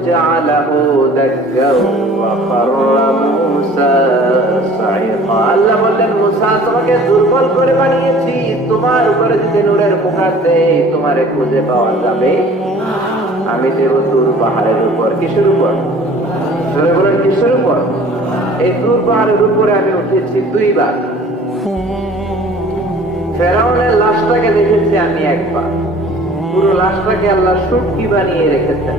جَعَلَهُ دَكًّا وَخَرَّ مُوسَى صَعِقًا। আল্লাহ বললেন মুসা তোমাকে দুর্বল করে বানিয়েছি, তোমার উপরে যদি নূরের ফোকাস দেই তোমারে খুঁজে পাওয়া যাবে। আমি দেব তুর পাহাড়ের উপর। কিসের উপর? জোরে বলেন, কিসের উপর? এই তুর পাহাড়ের উপরে আমি উঠেছি 2 বার। ফেরাউনের লাশটাকে দেখেছি আমি একবার। পুরো লাশটাকে আল্লাহ শুটকি বানিয়ে রেখেছেন।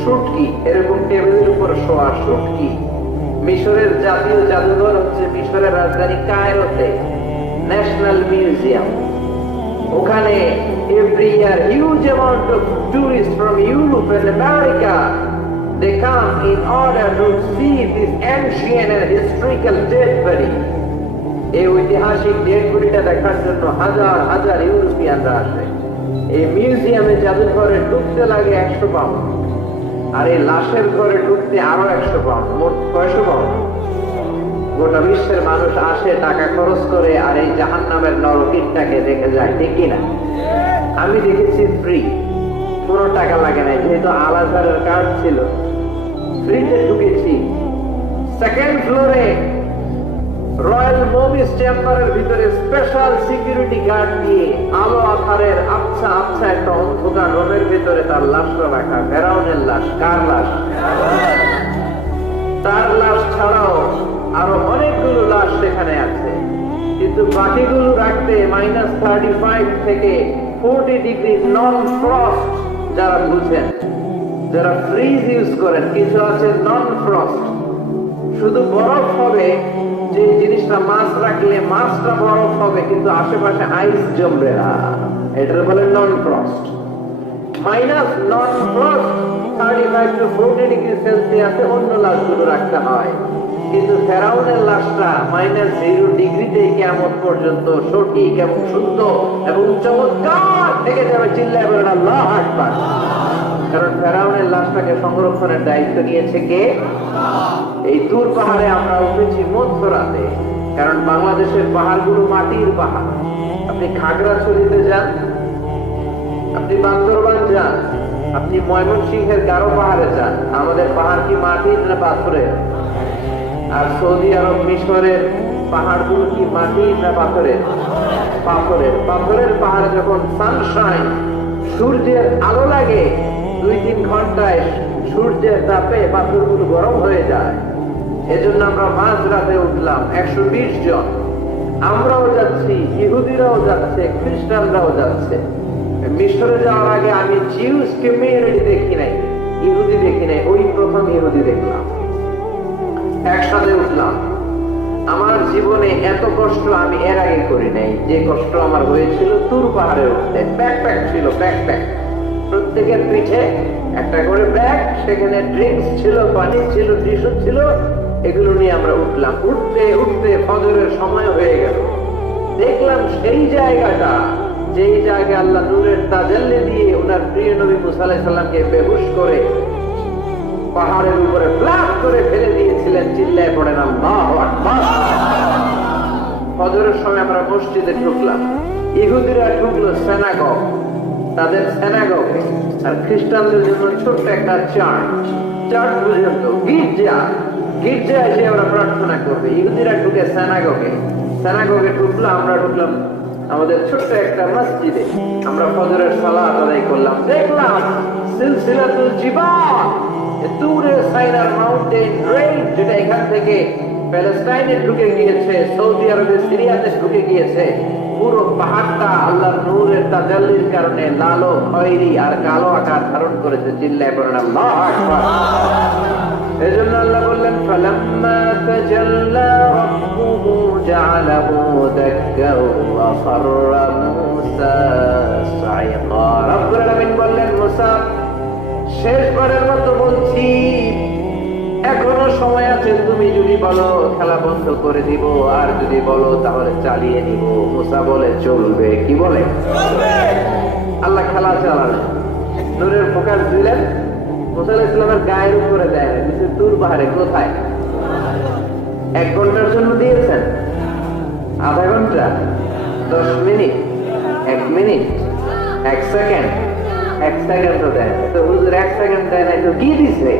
শুটকি, এরকম টেবিলের উপর শোয়া শুটকি। মিশরের জাতীয় জাদুঘর হচ্ছে মিশরের রাজধানী কায়রোতে ন্যাশনাল মিউজিয়াম। ওখানে every year huge amount of tourists from Europe and America, they come in order to see this ancient and historical dead body. এই ঐতিহাসিক ডেড বডিটা দেখার জন্য হাজার হাজার ইউরোপিয়ানরা আসে। এই মিউজিয়ামে জাদুঘরে ঢুকতে লাগে 100 পাউন্ড, আর এই লাশের ঘরে ঢুকতে আরো 100 পাউন্ড, মোট 600 পাউন্ড। গোটা বিশ্বের মানুষ আসে টাকা খরচ করে আর এই জাহান্নামের নরকীটাকে দেখে যায়, ঠিক কিনা? আমি দেখেছি ফ্রি, কোনো টাকা লাগে না, যেহেতু আল-আজহারের কার্ড ছিল, ফ্রিতে ঢুকেছি। সেকেন্ড ফ্লোরে রয়্যাল মমিস চেম্বারের ভিতরে স্পেশাল সিকিউরিটি গার্ড দিয়ে আলো আধারের আচ্ছা আচ্ছা একটা অন্ধকার রুমের ভিতরে তার লাশটা রাখা। ফেরাউনের লাশ। কার লাশ? তার লাশ ছাড়াও আরো অনেকগুলো লাশ সেখানে আছে, কিন্তু বাকিগুলো রাখতে -35 থেকে 40 ডিগ্রি নন ফ্রস্ট। যারা বুঝেন, যারা ফ্রিজ ইউজ করেন, কিছু আছে নন ফ্রস্ট, শুধু বরফ হবে, যে জিনিসটা মাছ রাখলে মাছটা বরফ হবে কিন্তু আশেপাশে আইস জমবে না, এটা বলে non frost. Minus non frost 35 to 40 degree সেলসিয়াসে অন্য লাশগুলো রাখতে হয়, কিন্তু ফেরাউনের লাশটা -0 ডিগ্রিতে কিয়ামত পর্যন্ত সঠিক এবং শুদ্ধ এবং চমৎকার থেকে যাবে। চিল্লায় বলেন আল্লাহু আকবার। কারণ ফেরাউনের লাশটাকে সংরক্ষণের দায়িত্ব নিয়েছে কে? এই তুর পাহাড়ে আমরা উঠেছি মধ্যরাতে, কারণ বাংলাদেশের পাহাড়গুলো মাটির পাহাড়। আপনি খাগড়াছড়িতে যান, আপনি বান্দরবান যান, আপনি ময়মনসিংহের গারো পাহাড়ে যান, আমাদের পাহাড় কি মাটির না পাথরের? আর সৌদি আরব মিশরের পাহাড়গুলো কি মাটির না পাথরের? পাথরের। পাথরের পাহাড়ে যখন সানশাইন, সূর্যের আলো লাগে, 2-3 ঘন্টায় সূর্যের তাপে পাথরগুলো গরম হয়ে যায়। এজন্য আমরা মাঝরাতে উঠলাম 120 জন। আমরাও যাচ্ছি, ইহুদিরাও যাচ্ছে, খ্রিস্টানরাও যাচ্ছে। মিশরে যাওয়ার আগে আমি জিউস কমিউনিটি দেখি নাই, ইহুদি দেখি নাই, ওই প্রথম ইহুদি দেখলাম। একসাথে উঠলাম। আমার জীবনে এত কষ্ট আমি এর আগে করি নাই। যে কষ্ট আমার হয়েছিল তুর পাহাড়ে উঠতে। ব্যাকপ্যাক ছিল, ব্যাকপ্যাক, প্রত্যেকের পিঠে একটা করে ব্যাগ, সেখানে ড্রিঙ্কস ছিল, পানি ছিল, টিস্যু ছিল, এগুলো নিয়ে আমরা উঠলাম। উঠতে উঠতে ফজরের সময় হয়ে গেল। দেখলাম সেই জায়গাটা, যেই জায়গায় আল্লাহ নূরের তাজাল্লি দিয়ে ওনার প্রিয় নবী মুসা আলাইহিস সালামকে বেহুশ করে পাহাড়ের উপরে ব্লাস্ট করে ফেলে দিয়েছিলেন। চিল্লায় পড়েন আল্লাহু আকবার। ফজরের সময় আমরা মসজিদে ঢুকলাম। ইহুদিরা ঢুকলো সিনাগগ, তাদের সিনাগগে, আর খ্রিস্টানদের জন্য ছোট্ট একটা চার্চ। চার্চ পর্যন্ত গির্জা এসে ওরা প্রার্থনা করবে। ইহুদিরা ঢুকে সিনাগগে, সিনাগগে ঢুকলো, আমরা ঢুকলাম আমাদের ছোট্ট একটা মসজিদে। আমরা ফজরের সালাত আদায় করলাম। দেখলাম সিলসিলাতুল জিবাল, দূরে সাইনার মাউন্টেন রেঞ্জ, যেটা এখান থেকে প্যালেস্টাইনে ঢুকে গিয়েছে, সৌদি আরবে, সিরিয়াতে ঢুকে গিয়েছে। পুরো পাহাড়টা আল্লাহর নূরের তাজাল্লির কারণে লালো, খয়েরি আর কালো আকার ধারণ করেছে। চিল্লায় পড়েন আল্লাহু আকবার। এজন্য আল্লাহ বললেন ফালাম্মা তাজাল্লা রাব্বুহু জাআলাহু দাক্কা ওয়া খাররা মূসা সাইকা। রব্বুল আলামিন বললেন, মুসা, শেষবারের মতো বলছি, এখনো সময় আছে। তুমি যদি বলো খেলা বন্ধ করে দিব, আর যদি বলো তাহলে চালিয়ে দিব। মুসা বলে চলবে। কি বলে? আল্লাহ খেলা চালালেন, নূরের ফোকাস দিলেন। মুসা আলাইহিস সালামের গায়ের উপরে দেয়, দূর পাহাড়ে। কোথায়? 1 ঘন্টার জন্য দিয়েছেন, আধা ঘন্টা, 10 মিনিট, 1 মিনিট, 1 সেকেন্ড, 1 সেকেন্ডও দেয় তো হুজুর, 1 সেকেন্ড দেয় নাই তো কি দিছে?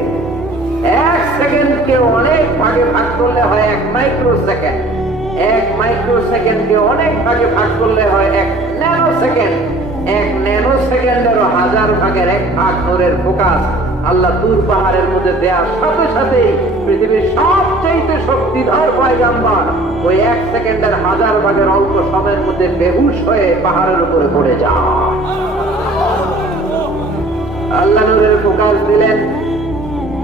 1 সেকেন্ডকে অনেক ভাগে ভাগ করলে হয় 1 মাইক্রো সেকেন্ড। 1 মাইক্রো সেকেন্ডকে অনেক ভাগে ভাগ করলে হয় 1 ন্যানো সেকেন্ড। 1 ন্যানো সেকেন্ডেরও 1000 ভাগের 1 ভাগ নূরের ফোকাস আল্লাহ তুর পাহাড়ের মধ্যে দেওয়ার সাথে সাথে পৃথিবীর সবচেয়ে শক্তিধর পয়গাম্বর ওই 1 সেকেন্ডের 1000 ভাগের অল্প সময়ের মধ্যে বেহুশ হয়ে পাহাড়ের উপরে পড়ে যায়। আল্লাহ নূরের ফোকাস দিলেন।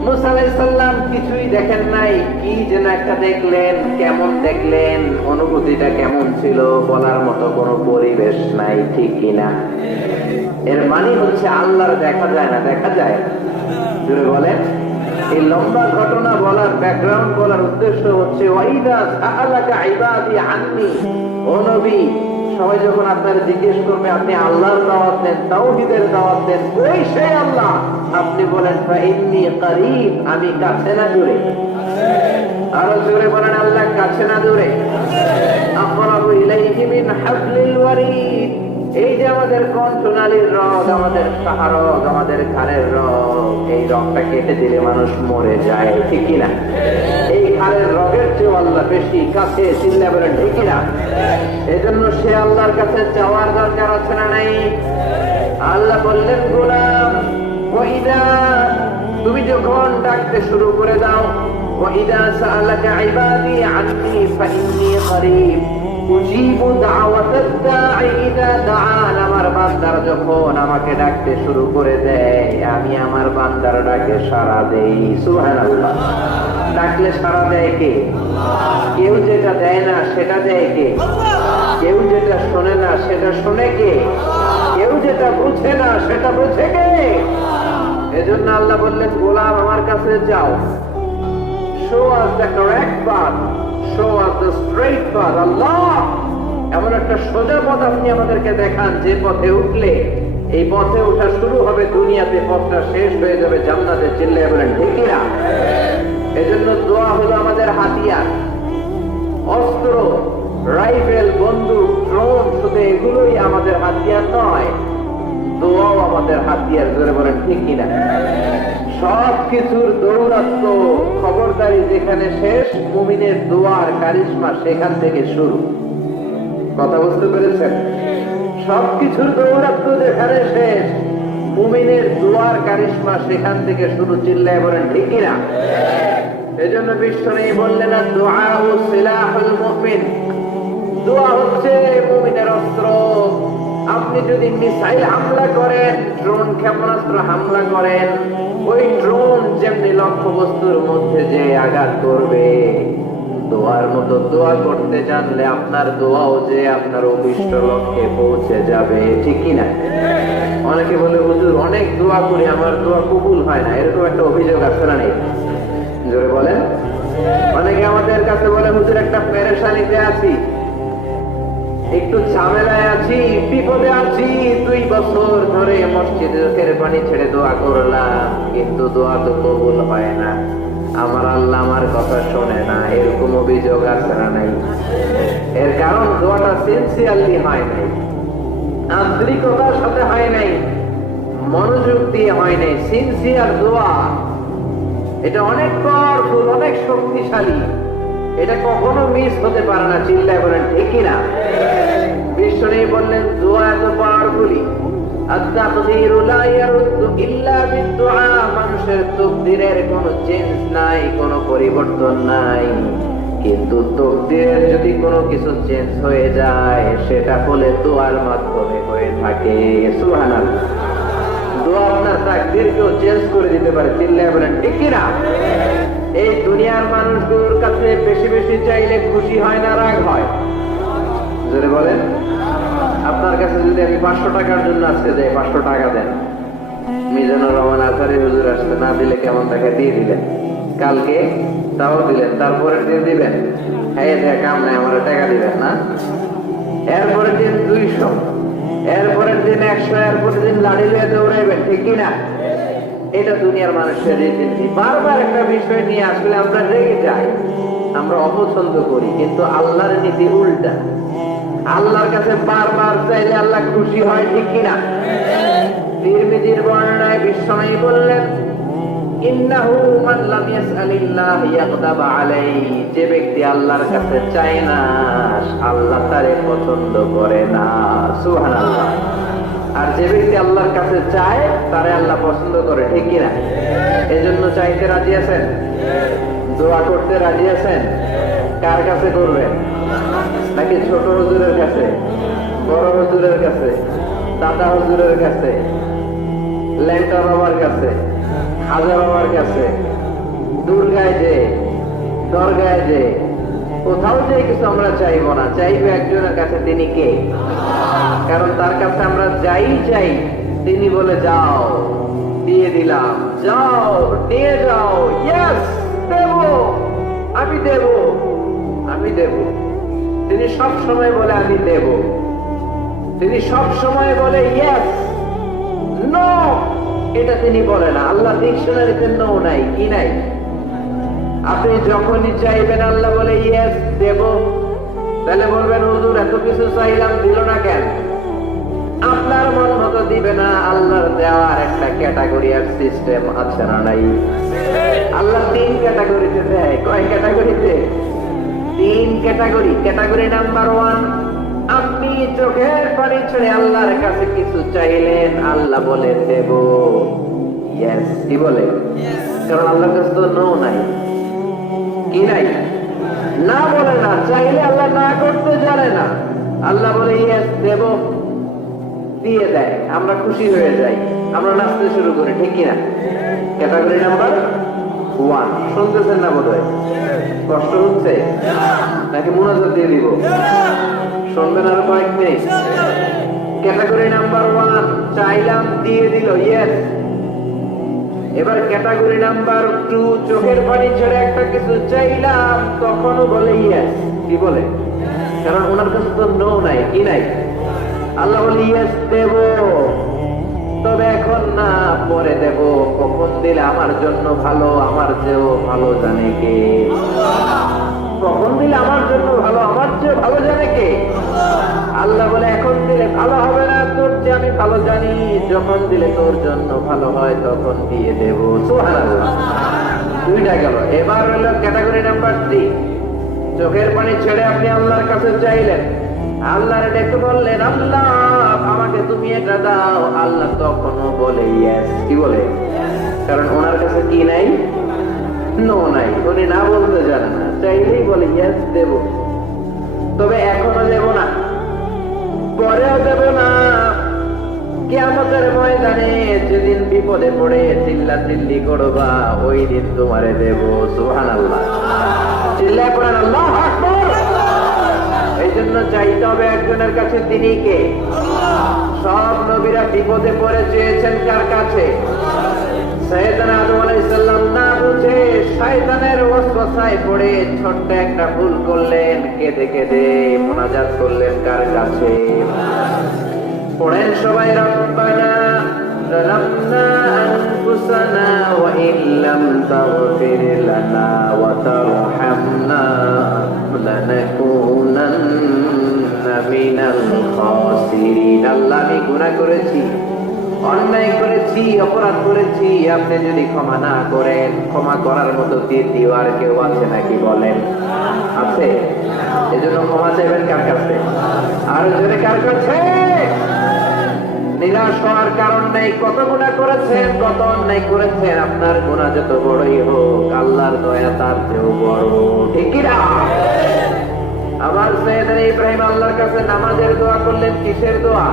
মুসা আলাইহিস সালাম কিছুই দেখেন নাই, কি যেন একটা দেখলেন। কেমন দেখলেন? অনুভূতিটা কেমন ছিল? বলার মতো কোনো পরিবেশ নাই, ঠিক কিনা? এর মানে হচ্ছে আল্লাহর দেখা যায় না, দেখা যায়। জুড়ে বলেন। এই লম্বা ঘটনা বলার, ব্যাকগ্রাউন্ড বলার উদ্দেশ্য হচ্ছে ওয়াইদা সাআলাকা ইবাদি আন্নি, ও নবী, সবাই যখন আপনার জিজ্ঞেস করবে আপনি আল্লাহর দাওয়াত দেন, তাওহীদের দাওয়াত দেন, ওই সেই আল্লাহ, আপনি বলেন ফাইন্নী করিব, আমি কাছে না দূরে? আরো জোরে বলেন, আল্লাহ কাছে না দূরে? আকরাবু ইলাইহি মিন হাবলিল ওয়ারিদ। এই যে আমাদের কণ্ঠনালীর রগ, আমাদের সাহারগ, আমাদের ঘাড়ের রগ, এই রগটা কেটে দিলে মানুষ মরে যায়, ঠিক কিনা? এই ঘাড়ের রগের চেয়ে আল্লাহ বেশি কাছে। চিল্লা বলেন ঠিক কিনা? এজন্য সে আল্লাহর কাছে যাওয়ার দরকার আছে না নাই? আল্লাহ বললেন, গোলাম, ওয়াইদা, তুমি যখন ডাকতে শুরু করে দাও, ওয়াইদা সাআলাকা ইবাদি আন্নী ফাইন্নী করিব উজিবু দাওয়াতাদ দাঈ ইযা দাআন। আমার বান্দারা যখন আমাকে ডাকতে শুরু করে দেয়, আমি আমার বান্দার ডাকে সাড়া দেই। সুবহানাল্লাহ। ডাকলে সাড়া দেয় কে? কেউ যেটা দেয় না সেটা দেয় কে? কেউ যেটা শোনে না সেটা শোনে কে? কেউ যেটা বুঝে না সেটা বুঝে কে? এজন্য আল্লাহ বললেন, গোলাম, আমার কাছে যাও, show us the correct path, show us the straight path. আল্লাহ, এমন একটা সোজা পথ আপনি আমাদেরকে দেখান যে পথে উঠলে এই পথে ওঠা শুরু হবে দুনিয়াতে, পথটা শেষ হয়ে যাবে জান্নাতে। চিল্লায় বলেন ঠিক কিনা? এজন্য দোয়া হলো আমাদের হাতিয়ার। অস্ত্র, রাইফেল, বন্দুক, ড্রোন, শুধু এগুলোই আমাদের হাতিয়ার নয়, দোয়াও আমাদের হাতিয়ার। জোরে বলেন ঠিক কিনা? সব কিছুর দৌরাত্ম, খবরদারি যেখানে শেষ, মুমিনের দোয়ার কারিশমা সেখান থেকে শুরু। কথা বুঝতে পেরেছেন? সবকিছুর দৌরাত্ম যেখানে শেষ, মুমিনের দোয়ার কারিশমা সেখান থেকে শুরু। চিল্লায় বলেন ঠিক কিনা? এজন্য বিশ্বনবী বললেন, দুআউ সিলাহুল মুমিন, দোয়া হচ্ছে মুমিনের অস্ত্র। আপনি যদি মিসাইল হামলা করেন, ড্রোন ক্ষেপণাস্ত্র হামলা করেন, ওই ড্রোন যেমনি লক্ষ্য বস্তুর মধ্যে যে আঘাত করবে, দোয়ার মতো দোয়া করতে জানলে আপনার দোয়াও যে আপনার অভিষ্ট লক্ষ্যে পৌঁছে যাবে। ঠিক কিনা? অনেকে বলে, হুজুর অনেক দোয়া করি, আমার দোয়া কবুল হয় না, এরকম একটা অভিযোগ আছে না নেই? জোরে বলেন। অনেকে আমাদের কাছে বলে, হুজুর একটা পেরেশানিতে আছি, একটু ঝামেলায় আছি, বিপদে আছি, 2 বছর ধরে মসজিদে চোখের পানি ছেড়ে দোয়া করলাম, কিন্তু দোয়া তো কবুল হয় না, আমার আল্লাহ আমার কথা শোনে না। এরকম অভিযোগ আছে না নাই? এর কারণ দোয়াটা সিনসিয়ারলি হয় নাই, আন্তরিকতার সাথে হয় নাই, মনোযোগ দিয়ে হয় নাই। সিনসিয়ার দোয়া এটা অনেক পাওয়ারফুল, অনেক শক্তিশালী, এটা কখনো মিস হতে পারে না। চিল্লায় বলেন ঠিক কিনা? বিশ্বনবী বললেন, দোয়া এত পাওয়ারফুলি, আত-তাকদীরু লা ইয়ারুদ্দু ইল্লা বিদ-দুআ, মানুষের তাকদীরের কোনো চেঞ্জ নাই, কোনো পরিবর্তন নাই, কিন্তু তাকদীরের যদি কোনো কিছু চেঞ্জ হয়ে যায়, সেটা হলে দোয়ার মাধ্যমে হয়ে থাকে। সুবহানাল্লাহ। দোয়া আপনার তাকদীরকেও চেঞ্জ করে দিতে পারে। চিল্লায় বলেন ঠিক কিনা? এই দুনিয়ার মানুষগুলোর কাছে বেশি বেশি চাইলে খুশি হয় না, রাগ হয়? জোরে বলেন। আপনার কাছে যদি আমি 500 টাকার জন্য আজকে যাই, 500 টাকা দেন, মিজানুর রহমান আজহারী হুজুর আসলে না দিলে কেমন টাকা দিয়ে দিলেন, কালকে তাও দিলেন, তারপরের দিন দিবেন, হ্যাঁ দেখ কাম নাই আমার টাকা দিবেন না, এরপরের দিন 200, এরপরের দিন 100, এরপরের দিন লাড়ি লয়ে দৌড়াইবেন। ঠিক কিনা? এটা দুনিয়ার মানুষের রীতিনীতি। বারবার একটা বিষয় নিয়ে আসলে আমরা রেগে যাই, আমরা অপছন্দ করি, কিন্তু আল্লাহর নীতি উল্টা। আল্লাহর কাছে বারবার চাইলে আল্লাহ খুশি হয়। ঠিক কিনা? তিরমিজির বর্ণনায় বিশ্বনবী বললেন, ইন্নাহু মান লাম ইয়াসআলিল্লাহ ইয়াগদাব আলাইহি, যে ব্যক্তি আল্লাহর কাছে চায় না, আল্লাহ তারে পছন্দ করে না। সুবহানাল্লাহ। আর যে ব্যক্তি আল্লাহর কাছে চায়, তারে আল্লাহ পছন্দ করে। ঠিক কিনা? এজন্য চাইতে রাজি আছেন? দোয়া করতে রাজি আছেন? কার কাছে করবেন? নাকি ছোট হুজুরের কাছে, বড় হুজুরের কাছে, দাদা হুজুরের কাছে, ল্যাংটা বাবার কাছে, খাজা বাবার কাছে, দুর্গায় যে, দরগায় যে, কোথাও যে কিছু আমরা চাইবো না, চাইবো একজনের কাছে। তিনি কে? কারণ তার কাছে আমরা যাই চাই, তিনি বলে যাও, দিয়ে দিলাম, যাও নিয়ে যাও, ইয়েস দেব, আমি দেব, আমি দেব। তিনি সব সময় বলে আমি দেব, তিনি সব সময় বলে ইয়েস, নো এটা তিনি বলে না। আল্লাহ ডিকশনারিতে নো নাই, কি নাই? আপনি যখনই চাইবেন আল্লাহ বলে ইয়েস দেব, তাহলে বলবেন হুজুর এত কিছু চাইলাম দিল না কেন? আপনার মন মতো দিবে না, আল্লাহর দেওয়ার একটা ক্যাটাগরি আর সিস্টেম আছে না নাই? আল্লাহ 3 ক্যাটাগরিতে দেয়। কয় ক্যাটাগরিতে? 3 ক্যাটাগরি। ক্যাটাগরি নাম্বার 1, আপনি চোখের পানি ছেড়ে আল্লাহর কাছে কিছু চাইলেন, আল্লাহ বলে দেব, ইয়েস। কি বলে? কারণ আল্লাহর কাছে তো নো নাই, কি নাই? না বলে না, চাইলে আল্লাহ না করতে জানে না, আল্লাহ বলে ইয়েস দেব, দিয়ে দেয়, আমরা খুশি হয়ে যাই, আমরা নাচতে শুরু করি। ঠিক কিনা? Category number 1। শুনতেছেন না বোধ হয়? কষ্ট হচ্ছে নাকি মনোযোগ দিয়ে দিব? শুনবেন আরো কয়েক মিনিট। ক্যাটাগরি নাম্বার 1, চাইলাম দিয়ে দিল, ইয়েস। এবার ক্যাটাগরি নাম্বার 2, চোখের পানি ছেড়ে একটা কিছু চাইলাম, তখনও বলে ইয়েস। কি বলে? কারণ ওনার কাছে তো নো নাই, কি নাই? আল্লাহ বলে ইয়েস দেব, তবে এখন না, পরে দেব। কখন দিলে আমার জন্য ভালো, আমার চেয়েও ভালো জানে কে? কখন দিলে আমার জন্য ভালো, আমার চেয়ে ভালো জানে কে? আল্লাহ বলে এখন দিলে ভালো হবে না, তোর চেয়ে আমি ভালো জানি। যখন দিলে তোর জন্য ভালো হয় তখন দিয়ে দেব। সুবহানাল্লাহ। দুইটা গেল। এবার হলো ক্যাটাগরি নাম্বার 3। চোখের পানি ছেড়ে আপনি আল্লাহর কাছে চাইলেন, আল্লাহর ডেকে বললেন, আল্লাহ আমাকে তুমি এটা দাও। আল্লাহ তখনও বলে ইয়েস। কি বলে? কারণ ওনার কাছে কি নাই? নো নাই। উনি না বলতে জানেন না, চাইলেই বলে ইয়েস দেব। তবে এখনো দেব না, পরেও দেব না। কিয়ামতের ময়দানে যেদিন বিপদে পড়ে চিল্লাচিল্লি করবা, ওই দিন তোমারে দেব। সুবহানাল্লাহ। চিল্লায় পড়েন আল্লাহু আকবার। এই জন্য চাইতে হবে একজনের কাছে, তিনি কে? সব নবীরা বিপদে পড়ে চেয়েছেন কার কাছে? সাইয়েদনা আদম আলাইহিস সালাম না বুঝে শয়তানের ওয়াসওয়াসায় পড়ে ছোট্ট একটা ভুল করলেন, কেঁদে কেঁদে মুনাজাত করলেন কার কাছে? পড়েন সবাই, রব্বানা যালামনা আনফুসানা ওয়া ইল্লাম তাগফির লানা ওয়া তারহামনা লানাকুনান্না মিনাল খাসিরিন। আল্লাহ আমি গুনাহ করেছি, অন্যায় করেছি, অপরাধ করেছি। আপনি যদি ক্ষমা না করেন, ক্ষমা করার মতো দ্বিতীয় আর কেউ আছে নাকি বলেন? আছে? এজন্য ক্ষমা চাইবেন কার কাছে? আর জোরে কার কাছে? নিরাশ হওয়ার কারণ নেই। কত গুনাহ করেছেন, কত অন্যায় করেছেন, আপনার গুনাহ যত বড়ই হোক, আল্লাহর দয়া তার চেয়েও বড়। ঠিক কি না? আবার সাইয়েদনা ইব্রাহিম আল্লাহর কাছে নামাজের দোয়া করলেন। কিসের দোয়া?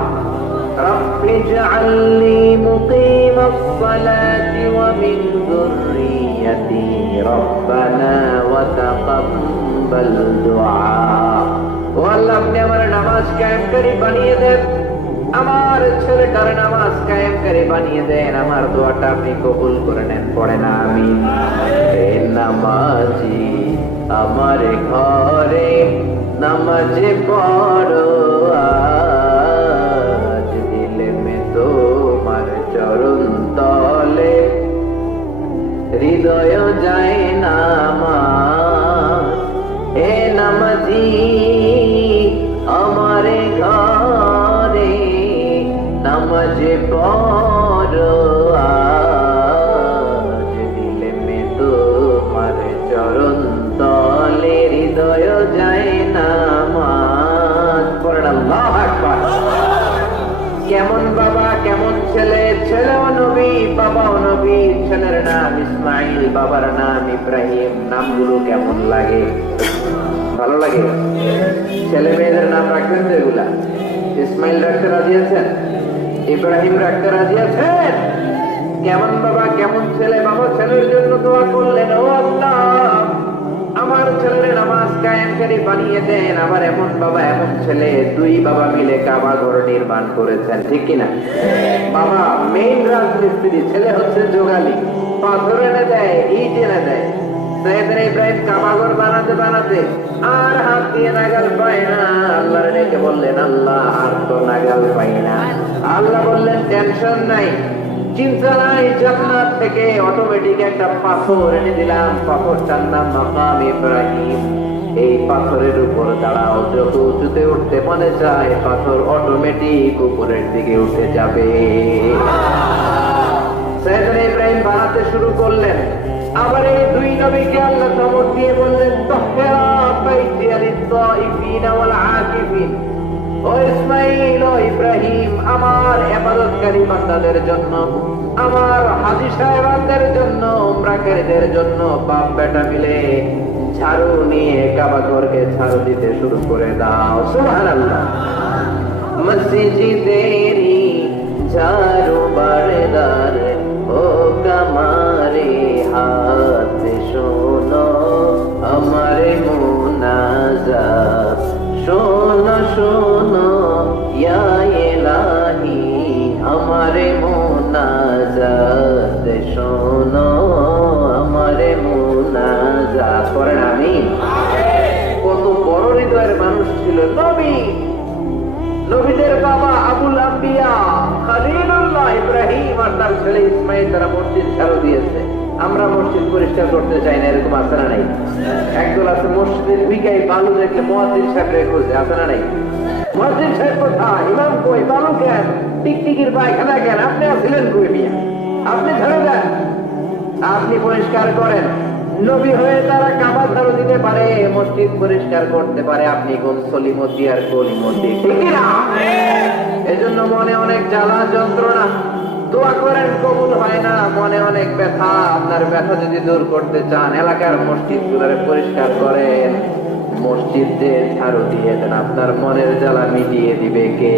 রব্বি জাআলনি মুকিমাস সালাতি ওয়া মিন যুররিয়াতি রব্বানা ওয়া তাকাব্বাল দুআ। ও আল্লাহ, আপনি আমার নামাজ কায়েমকারী বানিয়ে দেন, আমার ছেলেটার নামাজ কায়েমকারী বানিয়ে দেন, আমার দোয়াটা আপনি কবুল করে নেন। পড়ে না আমিন। হে নামাজি আমার ঘরে নামাজে পড়ো আজ, দিলে মে তোমার চরণ তলে হৃদয় যায় নামাজ। হে নামাজি আমার ঘরে নামাজে পড়ো আজ, দিলে মে তোমার চরণ তলে হৃদয় যায় নামাজ। পড়েন আল্লাহু আকবার। কেমন বাবা, কেমন ছেলে? ছেলেও নবী, বাবাও নবী। ছেলের নাম ইসমাইল, বাবার নাম ইব্রাহিম। নামগুলো কেমন লাগে? ভালো লাগে? ছেলে মেয়েদের নাম রাখবেন তো এগুলা? ইসমাইল রাখতে রাজি আছেন? ইব্রাহিম রাখতে রাজি আছেন? কেমন বাবা, কেমন ছেলে? বাবা ছেলের জন্য দোয়া করলেন, ও আল্লাহ আমার ছেলের নামাজ কায়েমকারী বানিয়ে দেন। আবার এমন বাবা, এমন ছেলে, দুই বাবা মিলে কাবা ঘর নির্মাণ করেছেন। ঠিক কিনা? বাবা মেইন রাজমিস্ত্রি, ছেলে হচ্ছে যোগালী, পাথর এনে দেয়, ইট এনে দেয়। সাইয়েদনা ইব্রাহিম কাবা ঘর বানাতে বানাতে আর হাত দিয়ে নাগাল পায় না। আল্লাহর ডেকে বললেন, আল্লাহ আর তো নাগাল পাই না। আল্লাহ বললেন, টেনশন নাই, চিন্তা নাই, জান্নাত থেকে অটোমেটিক একটা পাথর এনে দিলাম। পাথরটার নাম মাকাম ইব্রাহিম। এই পাথরের উপর দাঁড়াও, যত উঁচুতে উঠতে মনে চায় পাথর অটোমেটিক উপরের দিকে উঠে যাবে। সাইয়েদনা ইব্রাহিম বানাতে শুরু করলেন। আবার এই দুই নবীকে আল্লাহ ধমক দিয়ে বললেন, তাহরা বাইতিয়া লিত-তাইফিন ওয়াল আকিফিন। ও ইসমাইল, ও ইব্রাহিম, আমার ইবাদতকারী বান্দাদের জন্য, আমার হাজী সাহেবদের জন্য, উমরাকারীদের জন্য বাপ বেটা মিলে ঝাড়ু নিয়ে কাবা ঘরকে ঝাড়ু দিতে শুরু করে দাও। সুবহানাল্লাহ। মসজিদেরি ঝাড়ু বারদার ও কামারে হাত শোনো, আমারে মুনাজাত শোনো শোনো ইয়া ইলাহি, আমারে মুনাজাত শোনো, আমারে মুনাজাত। করেন আমিন। কত বড় হৃদয়ের মানুষ ছিল নবী, নবীদের বাবা আবুল আম্বিয়া খলিলুল্লাহ ইব্রাহিম। ইব্রাহিম আর তার ছেলে ইসমাইল তারা মসজিদ ঝাড়ু দিয়েছে, আমরা মসজিদ পরিষ্কার করতে চাই না, এরকম আছে না নাই? একদল আছে মসজিদের বিকাই বালু দেখলে মুয়াজ্জিন সাহেব খুঁজে, আছে না নাই? মুয়াজ্জিন সাহেব কোথায়, ইমাম কই, বালু কেন, টিকটিকির পায়খানা কেন, আপনি আসলেন কই মিয়া? আপনি ঝাড়ু দেন, আপনি পরিষ্কার করেন। নবী হয়ে তারা কাবা ঝাড়ু দিতে পারে, মসজিদ পরিষ্কার করতে পারে, আপনি কোন সলিমতি আর কলিমতি, ঠিক না? এজন্য মনে অনেক জ্বালা যন্ত্রণা, দোয়া করেন কবুল হয় না, মনে অনেক ব্যথা, আপনার ব্যথা যদি দূর করতে চান এলাকার মসজিদ গুলোরে পরিষ্কার করেন, মসজিদে ঝাড়ু দিয়ে দেন, আপনার মনের জ্বালা মিটিয়ে দিবে কে?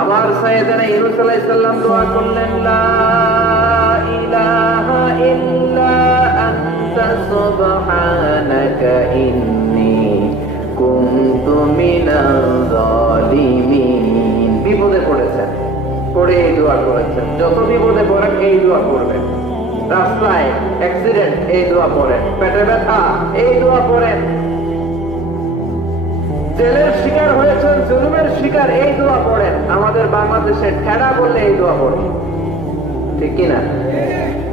আবার সাইয়েদনা ইউনূস আলাইহিস সালাম দোয়া করলেন, লা ইলাহা ইল্লা আনতা সুবহানাকা ইন্নী কুনতু মিনাজ জালিমিন। বিপদে পড়েছেন, পড়ে এই দোয়া করেছেন, যত বিপদে পড়েন এই দোয়া করবেন, রাস্তায় অ্যাক্সিডেন্ট এই দোয়া পড়েন, পেটে ব্যথা এই দোয়া পড়েন, জেলের শিকার হয়েছেন, জুলুমের শিকার এই দোয়া পড়েন, আমাদের বাংলাদেশে ঠেড়া বললে এই দোয়া পড়েন, ঠিক কিনা?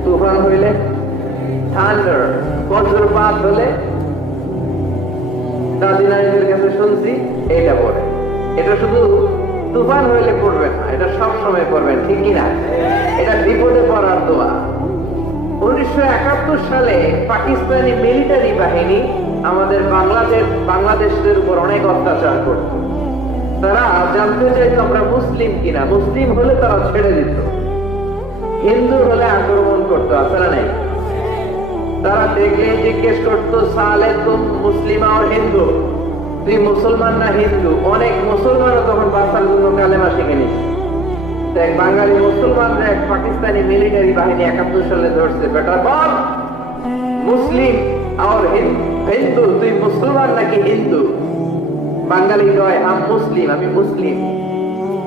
তুফান হইলে, থান্ডার বজ্রপাত হলে দাদি নারীদের কাছে শুনছি এইটা পড়ে। এটা শুধু তুফান হইলে পড়বেন না, এটা সব সময় পড়বেন, ঠিক কিনা? এটা বিপদে পড়ার দোয়া। 1971 সালে পাকিস্তানি মিলিটারি বাহিনী আমাদের বাংলাদেশের উপর অনেক অত্যাচার করত। তারা জানতে চাইতো আমরা মুসলিম কিনা, মুসলিম হলে তারা ছেড়ে দিত, হিন্দু হলে আক্রমণ করতো, আছে না নাই? তারা দেখলে জিজ্ঞেস করতো, সালে তুম মুসলিম আর হিন্দু, তুই মুসলমান না হিন্দু? অনেক মুসলমানও তখন বাচ্চার জন্য কালেমা শিখে নিচ্ছে। এক বাঙালি মুসলমানরা এক পাকিস্তানি মিলিটারি বাহিনী 71 সালে ধরছে, বেটা বল মুসলিম আর হিন্দু, তুই মুসলমান নাকি হিন্দু? বাঙালি কয় আমি মুসলিম, আমি মুসলিম।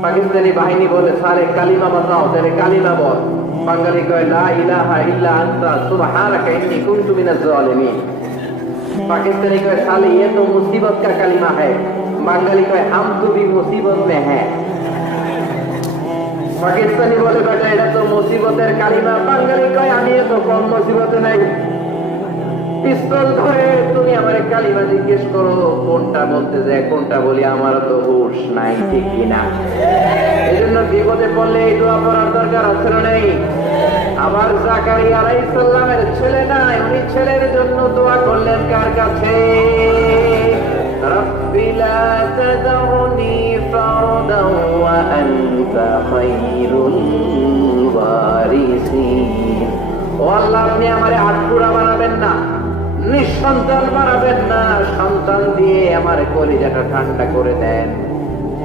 পাকিস্তানি বাহিনী বলে সারে কালিমা বাতাও, তাহলে কালিমা বল। বাঙালি কয় লা ইলাহা ইল্লা আনতা সুবহানাকা ইন্নী কুনতু মিনাজ জালিমিন। पाकिस्तानी कहे साले ये तो मुसीबत का कलिमा है, बंगाली कहे हम तो भी मुसीबत में हैं। पाकिस्तानी बोले बेटा এটা তো মুসিবতের কালিমা, বাঙালি কয় আমি তো কোন মুসিবতে নাই। পিস্তল ধরে তুমি আমার কালিমা জিজ্ঞেস করো কোনটা বলতে যায় কোনটা বলি, আমার তো হুঁশ নাই, ঠিক কিনা? এজন্য বিপদে পড়লে এই দোয়া পড়ার দরকার আছে না নেই? আবার জাকারিয়া আলাইহিস সালামের ছেলে নাই, উনি ছেলের জন্য দোয়া করলেন কার কাছে? রব্বি লা তাযরনি ফারদান ওয়া আনতা খায়রুল ওয়ারিসিন। ও আল্লাহ, আপনি আমারে আটপুরা বানাবেন না, নিঃসন্তান বানাবেন না, সন্তান দিয়ে আমার কলিজাটা ঠান্ডা করে দেন।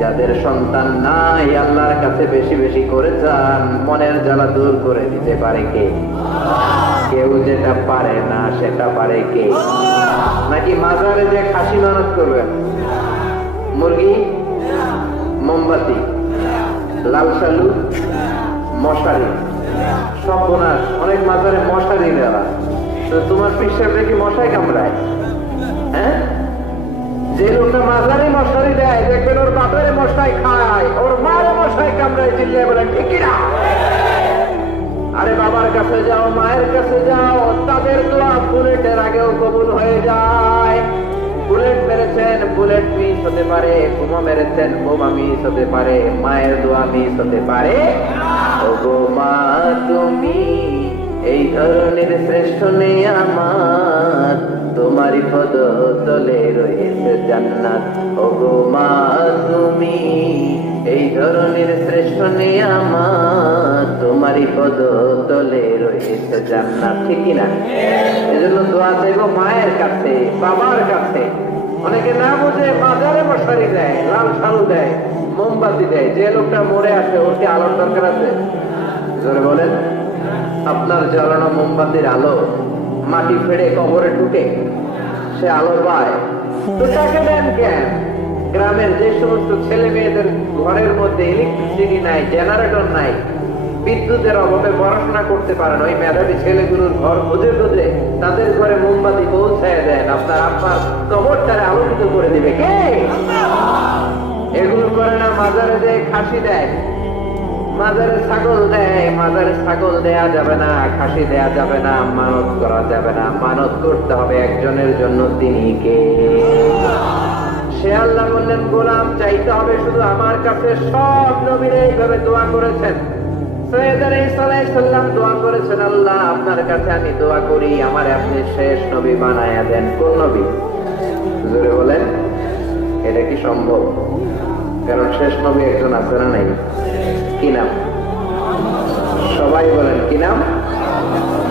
যাদের সন্তান নাই আল্লাহর কাছে বেশি বেশি করে চান, মনের জ্বালা দূর করে দিতে পারে কে? কেউ যেটা পারে না সেটা পারে কে? নাকি মাজারে যে খাসি মানত করবেন, মুরগি, মোমবাতি, লাল সালু, মশারি, সর্বনাশ। অনেক মাজারে মশারি দেওয়া, তো তোমার পিসাবটা কি মশাই কামড়ায়? হ্যাঁ, যে লোকটা মাজারে মশারি দেয় দেখবেন ওর বাপের মশাই খায়, ওর মায়ের মশাই কামড়ায়, চিল্লিয়ে বলেন ঠিক কিনা? আরে বাবার কাছে যাও, মায়ের কাছে যাও, তাদের দোয়া বুলেটের আগেও কবুল হয়ে যায়। বুলেট মেরেছেন, বুলেট মিস হতে পারে, বোমা মেরেছেন, বোমা মিস হতে পারে, মায়ের দোয়া মিস হতে পারে। ওগো মা তুমি এই ধরনের শ্রেষ্ঠ নেই আমার, তোমারই পদতলে রয়েছে জান্নাত। ওগো মা তুমি এই ধরনের শ্রেষ্ঠ নেই আমার, তোমারই পদতলে রয়েছে জান্নাত, ঠিক কিনা? এজন্য দোয়া চাইবো মায়ের কাছে, বাবার কাছে। অনেকে না বুঝে বাজারে মশারি দেয়, লাল সালু দেয়, মোমবাতি দেয়। যে লোকটা মরে আসে ওর কি আলোর দরকার আছে? জোরে বলেন। আপনার জ্বালানো মোমবাতির আলো মাটি ফেড়ে কবরে ঢুকে সে আলো পায়, তো তাকে দেন কেন? গ্রামের যে সমস্ত ছেলে মেয়েদের ঘরের মধ্যে ইলেকট্রিসিটি নাই, জেনারেটর নাই, বিদ্যুতের অভাবে পড়াশোনা করতে পারেন, ওই মেধাবী ছেলেগুলোর ঘর খুঁজে খুঁজে তাদের ঘরে মোমবাতি পৌঁছায় দেন, আপনার আব্বার কবরটারে আলোকিত করে দিবে কে? এগুলো করে না, মাজারে যে খাসি দেয়, মাজারে ছাগল দেয়, মাজারে ছাগল দেয়া যাবে না, খাসি দেয়া যাবে না, মানত করা যাবে না। মানত করতে হবে একজনের জন্য, তিনি কে? সে আল্লাহ বললেন, গোলাম চাইতে হবে শুধু আমার কাছে। সব নবীরা এইভাবে দোয়া করেছেন। সৈয়দ ঈসা আলাইহিস সালাম দোয়া করেছেন, আল্লাহ আপনার কাছে আমি দোয়া করি, আমারে আপনি শেষ নবী বানায়া দেন। কোন নবী? জোরে বলেন, এটা কি সম্ভব? কারণ শেষ নবী একজন আছে না নাই? কি নাম? সবাই বলেন কি নাম?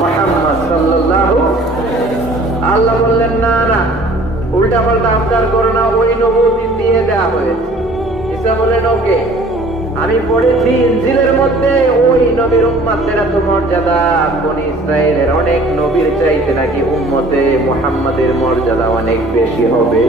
মুহাম্মদ সাল্লাল্লাহু। আল্লাহ বললেন, না না, উল্টা পাল্টা আবদার করো না, ওই নবুয়ত দিয়ে দেয়া হয়েছে। ঈসা বলেন, ওকে, আমি পড়েছি ইনজিলের মধ্যে ওই নবীর উম্মতের এত মর্যাদা, বনি ইসরায়েলের অনেক নবীর চাইতে নাকি উম্মতে মুহাম্মাদের মর্যাদা অনেক বেশি হবে।